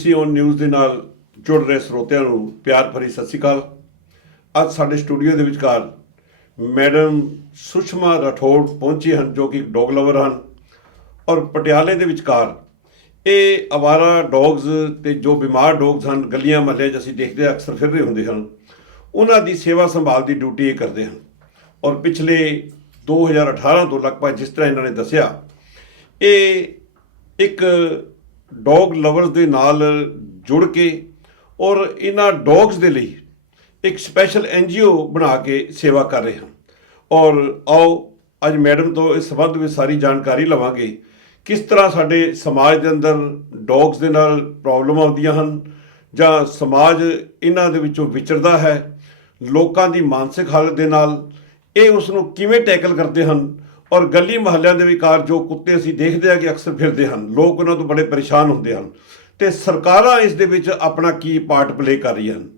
DDC on news ਦੇ ਨਾਲ ਜੁੜ ਰਹੇ ਸਰੋਤਿਆਂ ਨੂੰ, ਪਿਆਰ ਭਰੀ ਸਤਿ ਸ਼੍ਰੀ ਅਕਾਲ। ਅੱਜ ਸਾਡੇ ਸਟੂਡੀਓ ਦੇ ਵਿਚਕਾਰ ਮੈਡਮ ਸੁਸ਼ਮਾ ਰਾਠੌੜ ਪਹੁੰਚੇ ਹਨ, ਜੋ ਕਿ ਡੌਗ ਲਵਰ ਹਨ। ਔਰ ਪਟਿਆਲੇ ਦੇ ਵਿਚਕਾਰ ਇਹ ਅਵਾਰਾ ਡੌਗਸ ਤੇ ਜੋ ਬਿਮਾਰ ਡੌਗਸ ਹਨ, ਗਲੀਆਂ ਮਹੱਲੇ 'ਚ ਅਸੀਂ ਦੇਖਦੇ ਹਾਂ, ਅਕਸਰ ਫਿਰ ਰਹੇ ਹੁੰਦੇ ਹਨ। ਉਹਨਾਂ ਦੀ ਸੇਵਾ ਸੰਭਾਲ ਦੀ ਡਿਊਟੀ ਇਹ ਕਰਦੇ ਹਨ। ਔਰ ਪਿਛਲੇ 2018 ਤੋਂ ਲਗਭਗ ਜਿਸ ਤਰ੍ਹਾਂ ਇਹਨਾਂ ਨੇ ਦੱਸਿਆ, ਇਹ ਇੱਕ ਡੌਗ ਲਵਰਸ ਦੇ ਨਾਲ ਜੁੜ ਕੇ ਔਰ ਇਹਨਾਂ ਡੌਗਸ ਦੇ ਲਈ ਇੱਕ ਸਪੈਸ਼ਲ ਐਨਜੀਓ ਬਣਾ ਕੇ ਸੇਵਾ ਕਰ ਰਹੇ ਹਨ। ਔਰ ਆਓ ਅੱਜ ਮੈਡਮ ਤੋਂ ਇਸ ਸੰਬੰਧ ਵਿੱਚ ਸਾਰੀ ਜਾਣਕਾਰੀ ਲਵਾਂਗੇ ਕਿਸ ਤਰ੍ਹਾਂ ਸਾਡੇ ਸਮਾਜ ਦੇ ਅੰਦਰ ਡੌਗਸ ਦੇ ਨਾਲ ਪ੍ਰੋਬਲਮ ਆਉਂਦੀਆਂ ਹਨ ਜਾਂ ਸਮਾਜ ਇਹਨਾਂ ਦੇ ਵਿੱਚੋਂ ਵਿਚਰਦਾ ਹੈ, ਲੋਕਾਂ ਦੀ ਮਾਨਸਿਕ ਹਾਲਤ ਦੇ ਨਾਲ ਇਹ ਉਸ ਨੂੰ ਕਿਵੇਂ ਟੈਕਲ ਕਰਦੇ ਹਨ ਔਰ ਗਲੀ ਮੁਹੱਲਿਆਂ ਦੇ ਵਿਕਾਰ ਜੋ ਕੁੱਤੇ ਅਸੀਂ ਦੇਖਦੇ ਆ ਕਿ ਅਕਸਰ ਫਿਰਦੇ ਹਨ, ਲੋਕ ਉਹਨਾਂ ਤੋਂ ਬੜੇ ਪਰੇਸ਼ਾਨ ਹੁੰਦੇ ਹਨ। ਤੇ ਸਰਕਾਰਾਂ ਇਸ ਦੇ ਵਿੱਚ ਆਪਣਾ ਕੀ ਪਾਰਟ ਪਲੇ ਕਰ ਰਹੀਆਂ ਹਨ?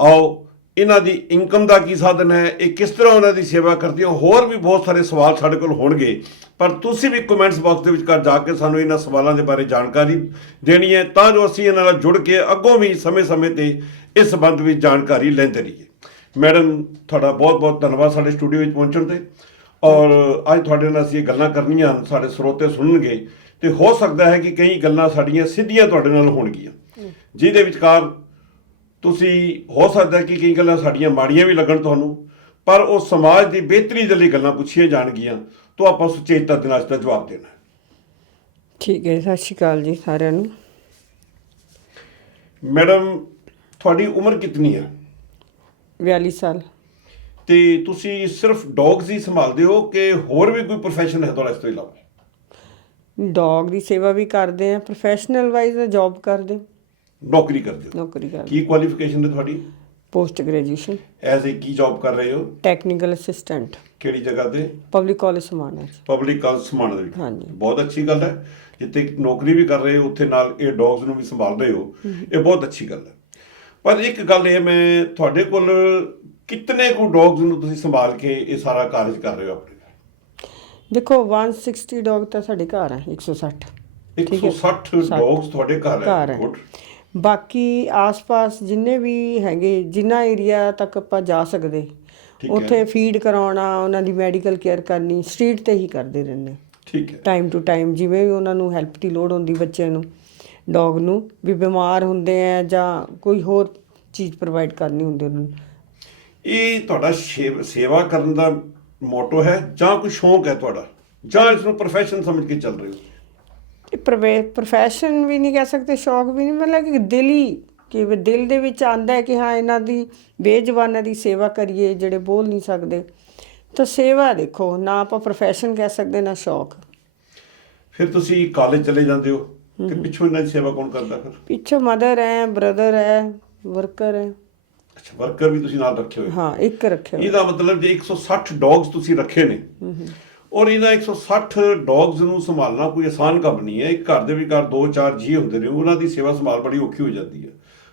ਆਓ, ਇਹਨਾਂ ਦੀ ਇਨਕਮ ਦਾ ਕੀ ਸਾਧਨ ਹੈ? ਇਹ ਕਿਸ ਤਰ੍ਹਾਂ ਉਹਨਾਂ ਦੀ ਸੇਵਾ ਕਰਦੀਆਂ? ਹੋਰ ਵੀ ਬਹੁਤ ਸਾਰੇ ਸਵਾਲ ਸਾਡੇ ਕੋਲ ਹੋਣਗੇ। ਪਰ ਤੁਸੀਂ ਵੀ ਕਮੈਂਟਸ ਬਾਕਸ ਦੇ ਵਿਚਕਾਰ ਜਾ ਕੇ ਸਾਨੂੰ ਇਹਨਾਂ ਸਵਾਲਾਂ ਦੇ ਬਾਰੇ ਜਾਣਕਾਰੀ ਦੇਣੀ ਹੈ, ਤਾਂ ਜੋ ਅਸੀਂ ਇਹਨਾਂ ਨਾਲ ਜੁੜ ਕੇ ਅੱਗੋਂ ਵੀ ਸਮੇਂ-ਸਮੇਂ ਤੇ ਇਸ ਸੰਬੰਧ ਵਿੱਚ ਜਾਣਕਾਰੀ ਲੈਂਦੇ ਰਹੀਏ। ਮੈਡਮ, ਤੁਹਾਡਾ ਬਹੁਤ-ਬਹੁਤ ਧੰਨਵਾਦ ਸਾਡੇ ਸਟੂਡੀਓ ਵਿੱਚ ਪਹੁੰਚਣ ਤੇ। ਔਰ ਅੱਜ ਤੁਹਾਡੇ ਨਾਲ ਅਸੀਂ ਇਹ ਗੱਲਾਂ ਕਰਨੀਆਂ ਸਾਡੇ ਸਰੋਤੇ ਸੁਣਨਗੇ ਤੇ ਹੋ ਸਕਦਾ ਹੈ ਕਿ ਕਈ ਗੱਲਾਂ ਸਾਡੀਆਂ ਸਿੱਧੀਆਂ ਤੁਹਾਡੇ ਨਾਲ ਹੋਣਗੀਆਂ। ਜਿਹਦੇ ਵਿਚਕਾਰ ਤੁਸੀਂ ਹੋ ਸਕਦਾ ਕਿ ਕਈ ਗੱਲਾਂ ਸਾਡੀਆਂ ਮਾੜੀਆਂ ਵੀ ਲੱਗਣ ਤੁਹਾਨੂੰ ਪਰ ਉਹ ਸਮਾਜ ਦੀ ਬਿਹਤਰੀ ਦੇ ਲਈ ਗੱਲਾਂ ਪੁੱਛੀਆਂ ਜਾਣਗੀਆਂ ਤਾਂ ਆਪਾਂ ਸੁਚੇਤਾ ਦੇ ਨਾਲ ਇਸ ਦਾ ਜਵਾਬ ਦੇਣਾ। ਠੀਕ ਹੈ ਸਤਿ ਸ਼੍ਰੀ ਅਕਾਲ ਜੀ ਸਾਰਿਆਂ ਨੂੰ। ਮੈਡਮ ਤੁਹਾਡੀ ਉਮਰ ਕਿੰਨੀ ਹੈ? 42 ਸਾਲ। ਤੇ ਤੁਸੀਂ ਸਿਰਫ ਡੌਗਸ ਹੀ ਸੰਭਾਲਦੇ ਹੋ ਕਿ ਹੋਰ ਵੀ ਕੋਈ profession ਹੈ ਤੁਹਾਡਾ ਇਸ ਤੋਂ ਇਲਾਵਾ? ਡੌਗ ਦੀ ਸੇਵਾ ਵੀ ਕਰਦੇ ਆ ਪ੍ਰੋਫੈਸ਼ਨਲ ਵਾਈਜ਼ ਜੌਬ ਕਰਦੇ। ਨੌਕਰੀ ਕਰਦੇ ਹੋ। ਨੌਕਰੀ ਕਰਦੇ। ਕੀ ਕੁਆਲੀਫਿਕੇਸ਼ਨ ਹੈ ਤੁਹਾਡੀ? ਪੋਸਟ ਗ੍ਰੈਜੂਏਸ਼ਨ ਐਜ਼ ਏ ਕੀ ਜੌਬ ਕਰ ਰਹੇ ਹੋ? ਟੈਕਨੀਕਲ ਅਸਿਸਟੈਂਟ ਕਿਹੜੀ ਜਗ੍ਹਾ ਤੇ? Public college Samana public college Samana ਦੇ ਵਿੱਚ। ਹਾਂਜੀ। ਬਹੁਤ ਅੱਛੀ ਗੱਲ ਹੈ। ਜਿੱਥੇ ਨੌਕਰੀ ਵੀ ਕਰ ਰਹੇ ਹੋ ਉੱਥੇ ਨਾਲ ਇਹ ਡੌਗਸ ਨੂੰ ਵੀ ਸੰਭਾਲ ਰਹੇ ਹੋ। ਇਹ ਬਹੁਤ ਅੱਛੀ ਗੱਲ ਹੈ। ਪਰ ਇੱਕ ਗੱਲ ਇਹ ਮੈਂ ਤੁਹਾਡੇ ਕੋਲ ਕਿੰਨੇ ਕੁ ਡੌਗਸ ਨੂੰ ਤੁਸੀਂ ਸੰਭਾਲ ਕੇ ਇਹ ਸਾਰਾ ਕਾਰਜ ਕਰ ਰਹੇ ਹੋ ਆਪਣੇ ਦੇਖੋ 160 ਡੌਗ ਤਾਂ ਸਾਡੇ ਘਰ ਆ 160 ਠੀਕ ਹੈ। 160 ਡੌਗਸ ਤੁਹਾਡੇ ਘਰ ਹੈ. ਬਾਕੀ ਆਸ-ਪਾਸ ਜਿੰਨੇ ਵੀ ਹੈਗੇ ਜਿੰਨਾ ਏਰੀਆ ਤੱਕ ਆਪਾਂ ਜਾ ਸਕਦੇ। ਉੱਥੇ ਫੀਡ ਕਰਾਉਣਾ ਉਹਨਾਂ ਦੀ ਮੈਡੀਕਲ ਕੇਅਰ ਕਰਨੀ ਸਟਰੀਟ ਤੇ ਹੀ ਕਰਦੇ ਰਹਿੰਦੇ ਠੀਕ ਹੈ ਟਾਈਮ ਟੂ ਟਾਈਮ ਜਿਵੇਂ ਵੀ ਉਹਨਾਂ ਨੂੰ ਹੈਲਪ ਦੀ ਲੋੜ ਹੁੰਦੀ ਬੱਚਿਆਂ ਨੂੰ ਡੌਗ ਨੂੰ ਵੀ ਬਿਮਾਰ ਹੁੰਦੇ ਆ ਜਾਂ ਕੋਈ ਹੋਰ ਚੀਜ਼ ਪ੍ਰੋਵਾਈਡ ਕਰਨੀ ਹੁੰਦੀ ਉਹਨਾਂ ਨੂੰ ਇਹ ਤੁਹਾਡਾ ਸ਼ੇਵ- ਕਰਨ ਦਾ ਮੋਟੋ ਹੈ ਜਾਂ ਕੋਈ ਸ਼ੌਂਕ ਹੈ ਤੁਹਾਡਾ? ਜਾਂ ਇਸ ਨੂੰ profession ਸਮਝ ਕੇ ਚੱਲ ਰਹੇ ਹੋ? ਇਹ ਪ੍ਰੋਫੈਸ਼ਨ ਵੀ ਨਹੀਂ ਕਹਿ ਸਕਦੇ ਸ਼ੌਕ ਵੀ ਨਹੀਂ ਮਤਲਬ ਕਿ ਦਿਲ ਹੀ ਕਿ ਦਿਲ ਦੇ ਵਿੱਚ ਆਂਦਾ ਹੈ ਕਿ ਹਾਂ ਇਹਨਾਂ ਦੀ ਬੇਜਵਾਨਾਂ ਦੀ ਸੇਵਾ ਕਰੀਏ ਜਿਹੜੇ ਬੋਲ ਨਹੀਂ ਸਕਦੇ। ਤਾਂ ਸੇਵਾ ਦੇਖੋ ਨਾ ਆਪਾਂ ਪ੍ਰੋਫੈਸ਼ਨ ਕਹਿ ਸਕਦੇ ਨਾ ਸ਼ੌਕ। ਫਿਰ ਤੁਸੀਂ ਕਾਲਜ ਚਲੇ ਜਾਂਦੇ ਹੋ? ਕਿ ਪਿੱਛੋਂ ਇਹਨਾਂ ਦੀ ਸੇਵਾ ਕੌਣ ਕਰਦਾ ਫਿਰ? ਪਿੱਛੋਂ ਮਦਰ ਹੈ ਬ੍ਰਦਰ ਹੈ ਵਰਕਰ ਹੈ। ਅੱਛਾ ਵਰਕਰ ਵੀ ਤੁਸੀਂ ਨਾਲ ਰੱਖੇ ਹੋਏ ਹਾਂ। ਇੱਕ ਰੱਖਿਆ ਹੋਇਆ। ਇਹਦਾ ਮਤਲਬ ਜੇ 160 ਡੌਗਸ ਤੁਸੀਂ ਰੱਖੇ ਨੇ ਔਰ ਇਹਨਾਂ 160 ਡੌਗਸ ਨੂੰ ਸੰਭਾਲਣਾ ਕੋਈ ਆਸਾਨ ਕੰਮ ਨਹੀਂ ਹੈ। ਇੱਕ ਘਰ ਦੇ ਵੀ ਘਰ ਦੋ ਚਾਰ ਜੀ ਹੁੰਦੇ ਨੇ ਉਹਨਾਂ ਦੀ ਸੇਵਾ ਸੰਭਾਲ ਬੜੀ ਔਖੀ ਹੋ ਜਾਂਦੀ ਹੈ।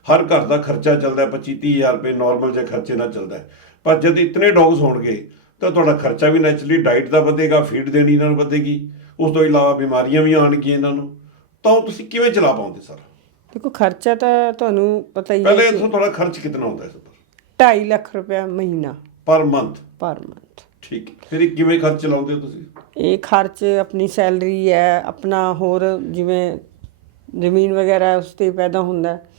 ਹਰ ਘਰ ਦਾ ਖਰਚਾ ਚੱਲਦਾ ਹੈ 25 30000 ਰੁਪਏ ਨਾਰਮਲ ਜੇ ਖਰਚੇ ਨਾਲ ਚੱਲਦਾ ਹੈ। ਪਰ ਜਦ ਇਤਨੇ ਡੌਗਸ ਹੋਣਗੇ ਤਾਂ ਤੁਹਾਡਾ ਖਰਚਾ ਵੀ ਨੈਚੁਰਲੀ ਡਾਈਟ ਦਾ ਵਧੇਗਾ ਫੀਡ ਦੇਣੀ ਇਹਨਾਂ ਨੂੰ ਵਧੇਗੀ। ਉਸ ਤੋਂ ਇਲਾਵਾ ਬਿਮਾਰੀਆਂ ਵੀ ਆਣਗੀਆਂ ਇਹਨਾਂ ਨੂੰ। ਤਾਂ ਉਹ ਤੁਸੀਂ ਕਿਵੇਂ ਚਲਾ ਪਾਉਂਦੇ ਸਰ? ਦੇਖੋ ਖਰਚਾ ਤਾਂ ਤੁਹਾਨੂੰ ਪਤਾ ਹੀ ਪਹਿਲੇ ਹੈ ਇੱਥੋਂ ਤੁਹਾਡਾ ਖਰਚ ਕਿੰਨਾ ਹੁੰਦਾ ਹੈ ਇਸ ਪਰ 2.5 ਲੱਖ ਰੁਪਇਆ ਮਹੀਨਾ। Per month? Per month. ਠੀਕ ਹੈ। ਫਿਰ ਇਹ ਕਿਵੇਂ ਖਰਚ ਚਲਾਉਂਦੇ ਹੋ ਤੁਸੀਂ? ਇਹ ਖਰਚ ਆਪਣੀ ਸੈਲਰੀ ਹੈ ਆਪਣਾ ਹੋਰ ਜਿਵੇਂ ਜ਼ਮੀਨ ਵਗੈਰਾ ਉਸ ਤੇ ਪੈਦਾ ਹੁੰਦਾ ਹੈ।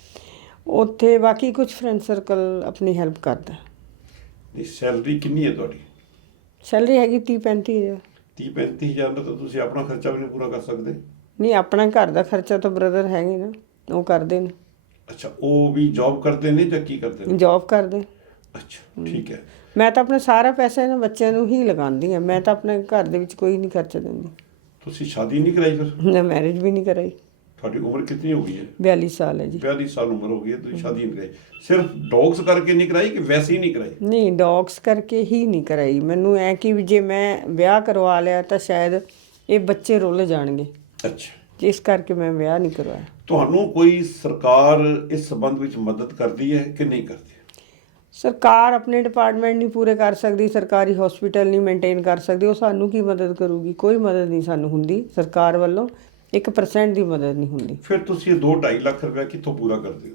ਉੱਥੇ ਬਾਕੀ ਕੁਝ ਫਰੈਂਡ ਸਰਕਲ ਆਪਣੀ ਹੈਲਪ ਕਰਦਾ ਨਹੀਂ ਸੈਲਰੀ ਕਿੰਨੀ ਹੈ ਤੁਹਾਡੀ? ਸੈਲਰੀ ਹੈਗੀ 30 35000 30 35000 ਦਾ ਤਾਂ ਤੁਸੀਂ ਆਪਣਾ ਖਰਚਾ ਵੀ ਨਹੀਂ ਪੂਰਾ ਕਰ ਸਕਦੇ? ਨਹੀਂ ਆਪਣਾ ਘਰ ਦਾ ਖਰਚਾ ਤਾਂ ਬ੍ਰਦਰ ਹੈਗੇ ਨਾ। ਉਹ ਕਰਦੇ ਨੇ। ਅੱਛਾ ਉਹ ਵੀ ਜੌਬ ਕਰਦੇ ਨੇ ਜਾਂ ਕੀ ਕਰਦੇ ਨੇ? ਜੌਬ ਕਰਦੇ। ਅੱਛਾ ਠੀਕ ਹੈ। ਮੈਂ ਤਾਂ ਆਪਣਾ ਸਾਰਾ ਪੈਸਾ ਇਹਨਾਂ ਬੱਚਿਆਂ ਨੂੰ ਹੀ ਲਗਾਉਂਦੀ ਹਾਂ। ਮੈਂ ਤਾਂ ਆਪਣੇ ਘਰ ਦੇ ਵਿੱਚ ਕੋਈ ਨਹੀਂ ਖਰਚਾ ਦਿੰਦੀ। ਤੁਸੀਂ ਸ਼ਾਦੀ ਨਹੀਂ ਕਰਾਈ ਫਿਰ? ਨਾ ਮੈਰਿਜ ਵੀ ਨਹੀਂ ਕਰਾਈ। ਤੁਹਾਡੀ ਉਮਰ ਕਿੰਨੀ ਹੋ ਗਈ ਹੈ? 42 ਸਾਲ ਹੈ ਜੀ। 42 ਸਾਲ ਉਮਰ ਹੋ ਗਈ ਹੈ ਤੁਸੀਂ ਸ਼ਾਦੀ ਨਹੀਂ ਕਰਾਈ। ਸਿਰਫ ਡੌਗਸ ਕਰਕੇ ਨਹੀਂ ਕਰਾਈ ਕਿ ਵੈਸੇ ਹੀ ਨਹੀਂ ਕਰਾਈ? ਨਹੀਂ ਡੌਗਸ ਕਰਕੇ ਹੀ ਨਹੀਂ ਕਰਾਈ। ਮੈਨੂੰ ਐ ਕਿ ਵੀ ਜੇ ਮੈਂ ਵਿਆਹ ਕਰਵਾ ਲਿਆ ਤਾਂ ਸ਼ਾਇਦ ਇਹ ਬੱਚੇ ਰੁੱਲ ਜਾਣਗੇ। ਅੱਛਾ। ਜਿਸ ਕਰਕੇ ਮੈਂ ਵਿਆਹ ਨਹੀਂ ਕਰਵਾਇਆ। ਤੁਹਾਨੂੰ ਕੋਈ ਸਰਕਾਰ ਇਸ ਸੰਬੰਧ ਵਿੱਚ ਮਦਦ ਕਰਦੀ ਹੈ ਕਿ ਨਹੀਂ ਕਰਦੀ? ਸਰਕਾਰ ਆਪਣੇ ਡਿਪਾਰਟਮੈਂਟ ਨਹੀਂ ਪੂਰੇ ਕਰ ਸਕਦੀ ਸਰਕਾਰੀ ਹਸਪੀਟਲ ਨਹੀਂ ਮੇਨਟੇਨ ਕਰ ਸਕਦੀ ਉਹ ਸਾਨੂੰ ਕੀ ਮਦਦ ਕਰੂਗੀ? ਕੋਈ ਮਦਦ ਨਹੀਂ ਸਾਨੂੰ ਹੁੰਦੀ ਸਰਕਾਰ ਵੱਲੋਂ 1% ਦੀ ਮਦਦ ਨਹੀਂ ਹੁੰਦੀ। ਫਿਰ ਤੁਸੀਂ ਇਹ 2.5 ਲੱਖ ਰੁਪਏ ਕਿੱਥੋਂ ਪੂਰਾ ਕਰਦੇ ਹੋ?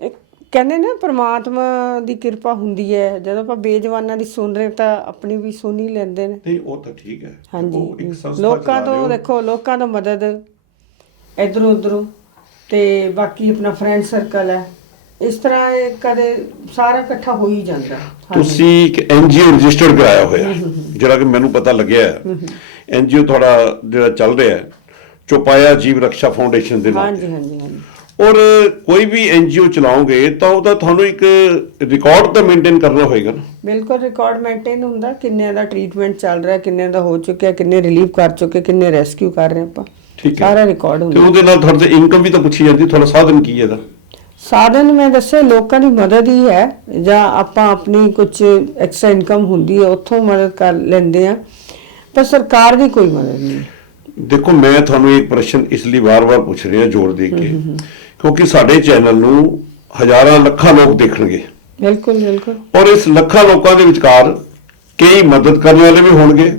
ਇਹ ਕਹਿੰਦੇ ਨਾ ਪ੍ਰਮਾਤਮਾ ਦੀ ਕਿਰਪਾ ਹੁੰਦੀ ਹੈ। ਜਦੋਂ ਆਪਾਂ ਬੇਜਵਾਨਾਂ ਦੀ ਸੁਣ ਰਹੇ ਤਾਂ ਆਪਣੀ ਵੀ ਸੁਣ ਹੀ ਲੈਂਦੇ ਨੇ। ਨਹੀਂ ਉਹ ਤਾਂ ਠੀਕ ਹੈ। ਹਾਂਜੀ। ਇੱਕ ਲੋਕਾਂ ਤੋਂ। ਦੇਖੋ ਲੋਕਾਂ ਤੋਂ ਮਦਦ ਇਧਰੋਂ ਉਧਰੋਂ ਤੇ ਬਾਕੀ ਆਪਣਾ ਫਰੈਂਡ ਸਰਕਲ ਹੈ। ਇਸ ਤਰ੍ਹਾਂ ਇਹ ਕਦੇ ਸਾਰਾ ਇਕੱਠਾ ਹੋ ਹੀ ਜਾਂਦਾ। ਤੁਸੀਂ ਇੱਕ ਐਨਜੀਓ ਰਜਿਸਟਰਡ ਕਰਾਇਆ ਹੋਇਆ। ਜਿਹੜਾ ਕਿ ਮੈਨੂੰ ਪਤਾ ਲੱਗਿਆ ਹੈ। ਐਨਜੀਓ ਤੁਹਾਡਾ ਜਿਹੜਾ ਚੱਲ ਰਿਹਾ ਹੈ ਚੋਪਾਇਆ ਜੀਵ ਰੱਖਿਆ ਫਾਊਂਡੇਸ਼ਨ ਦੇ ਹਾਂਜੀ ਤੇ ਹਾਂਜੀ ਹਾਂਜੀ। ਔਰ ਕੋਈ ਵੀ ਐਨਜੀਓ ਚਲਾਓਗੇ ਤਾਂ ਉਹਦਾ ਤੁਹਾਨੂੰ ਇੱਕ ਰਿਕਾਰਡ ਤਾਂ ਮੇਨਟੇਨ ਕਰਨਾ ਹੋਏਗਾ ਨਾ। ਬਿਲਕੁਲ ਰਿਕਾਰਡ ਮੇਨਟੇਨ ਹੁੰਦਾ। ਕਿੰਨੇ ਦਾ ਟ੍ਰੀਟਮੈਂਟ ਚੱਲ ਰਿਹਾ ਕਿੰਨੇ ਦਾ ਹੋ ਚੁੱਕਿਆ ਕਿੰਨੇ ਰਿਲੀਵ ਕਰ ਚੁੱਕੇ ਕਿੰਨੇ ਰੈਸਕਿਊ ਕਰ ਰਹੇ ਆਪਾਂ। ਠੀਕ ਹੈ। ਸਾਰਾ ਰਿਕਾਰਡ ਤੇ ਹੁੰਦਾ ਉਹਦੇ ਨਾਲ ਤੁਹਾਡੇ ਇਨਕਮ ਵੀ ਤਾਂ ਪੁੱਛੀ ਜਾਂਦੀ ਤੁਹਾਡਾ ਸਾਧਨ ਕੀ ਹੈ ਇਹਦਾ? ਸਾਧਨ ਮੈਂ ਦੱਸਿਆ ਲੋਕਾਂ ਦੀ ਮਦਦ ਹੀ ਹੈ ਜਾਂ ਆਪਾਂ ਆਪਣੀ ਕੁਝ ਐਕਸਟਰਾ ਇਨਕਮ ਹੁੰਦੀ ਹੈ ਉੱਥੋਂ ਮਦਦ ਕਰ ਲੈਂਦੇ ਆ ਪਰ ਸਰਕਾਰ ਦੀ ਕੋਈ ਮਦਦ ਨਹੀਂ ਦੇਖੋ ਮੈਂ ਤੁਹਾਨੂੰ ਇੱਕ ਪ੍ਰਸ਼ਨ ਇਸ ਲਈ ਵਾਰ-ਵਾਰ ਪੁੱਛ ਰਿਹਾ ਜ਼ੋਰ ਦੇ ਕੇ। ਕਿਉਂਕਿ ਸਾਡੇ ਚੈਨਲ ਨੂੰ ਹਜ਼ਾਰਾਂ ਲੱਖਾਂ ਲੋਕ ਦੇਖਣਗੇ। ਬਿਲਕੁਲ ਬਿਲਕੁਲ। ਔਰ ਇਸ ਲੱਖਾਂ ਲੋਕਾਂ ਦੇ ਵਿਚਕਾਰ ਕਈ ਮਦਦ ਕਰਨ ਵਾਲੇ ਵੀ ਹੋਣਗੇ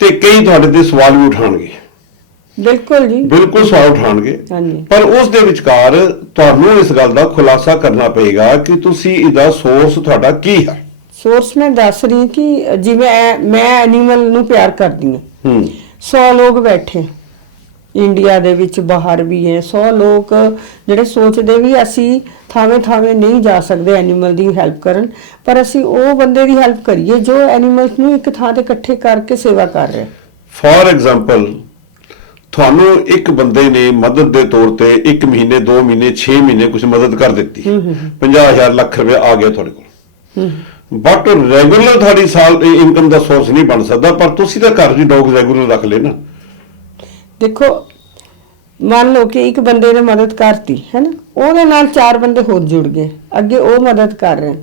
ਤੇ ਕਈ ਤੁਹਾਡੇ ਤੇ ਸਵਾਲ ਵੀ ਉਠਾਉਣਗੇ। ਬਿਲਕੁਲ ਜੀ। ਬਿਲਕੁਲ ਸਵਾਲ ਉਠਾਉਣਗੇ। ਹਾਂਜੀ। ਪਰ ਉਸ ਦੇ ਵਿਚਕਾਰ ਤੁਹਾਨੂੰ ਇਸ ਗੱਲ ਦਾ ਖੁਲਾਸਾ ਕਰਨਾ ਪਏਗਾ ਕਿ ਤੁਸੀਂ ਇਹਦਾ ਸੋਰਸ ਤੁਹਾਡਾ ਕੀ ਹੈ? ਸੋਰਸ ਮੈਂ ਦੱਸ ਰਹੀ ਹਾਂ ਕਿ ਜਿਵੇਂ ਮੈਂ ਐਨੀਮਲ ਨੂੰ ਪਿਆਰ ਕਰਦੀ ਹਾਂ। ਹੂੰ। 100 ਲੋਕ ਬੈਠੇ। ਇੰਡੀਆ ਦੇ ਵਿੱਚ ਬਾਹਰ ਵੀ ਹੈ। 100 ਲੋਕ ਜਿਹੜੇ ਸੋਚਦੇ ਵੀ ਅਸੀਂ ਥਾਵੇਂ ਥਾਵੇਂ ਨਹੀਂ ਜਾ ਸਕਦੇ ਐਨੀਮਲ ਦੀ ਹੈਲਪ ਕਰਨ ਪਰ ਅਸੀਂ ਉਹ ਬੰਦੇ ਦੀ ਹੈਲਪ ਕਰੀਏ ਜੋ ਐਨੀਮਲਸ ਨੂੰ ਇੱਕ ਥਾਂ ਤੇ ਇਕੱਠੇ ਕਰਕੇ ਸੇਵਾ ਕਰ ਰਿਹਾ। ਫਾਰ ਐਗਜ਼ਾਮਪਲ ਤੁਹਾਨੂੰ ਇੱਕ ਬੰਦੇ ਨੇ ਮਦਦ ਦੇ ਤੌਰ ਤੇ 1 ਮਹੀਨੇ 2 ਮਹੀਨੇ 6 ਮਹੀਨੇ ਕੁਝ ਮਦਦ ਕਰ ਦਿੱਤੀ। 50000 ਲੱਖ ਰੁਪਏ ਆ ਗਿਆ ਤੁਹਾਡੇ ਕੋਲ। ਬਟ ਰੈਗੂਲਰ ਤੁਹਾਡੀ ਸਾਲ ਦੀ ਇਨਕਮ ਦਾ ਸੋਰਸ ਨਹੀਂ ਬਣ ਸਕਦਾ ਪਰ ਤੁਸੀਂ ਤਾਂ ਘਰ ਦੀ ਡੌਗ ਰੈਗੂਲਰ ਰੱਖ ਲੈ ਨਾ। ਦੇਖੋ ਮੰਨ ਲਓ ਕਿ ਇੱਕ ਬੰਦੇ ਨੇ ਮਦਦ ਕਰਤੀ ਹੈ ਨਾ? ਉਹਦੇ ਨਾਲ ਚਾਰ ਬੰਦੇ ਹੋਰ ਜੁੜ ਗਏ। ਅੱਗੇ ਉਹ ਮਦਦ ਕਰ ਰਹੇ।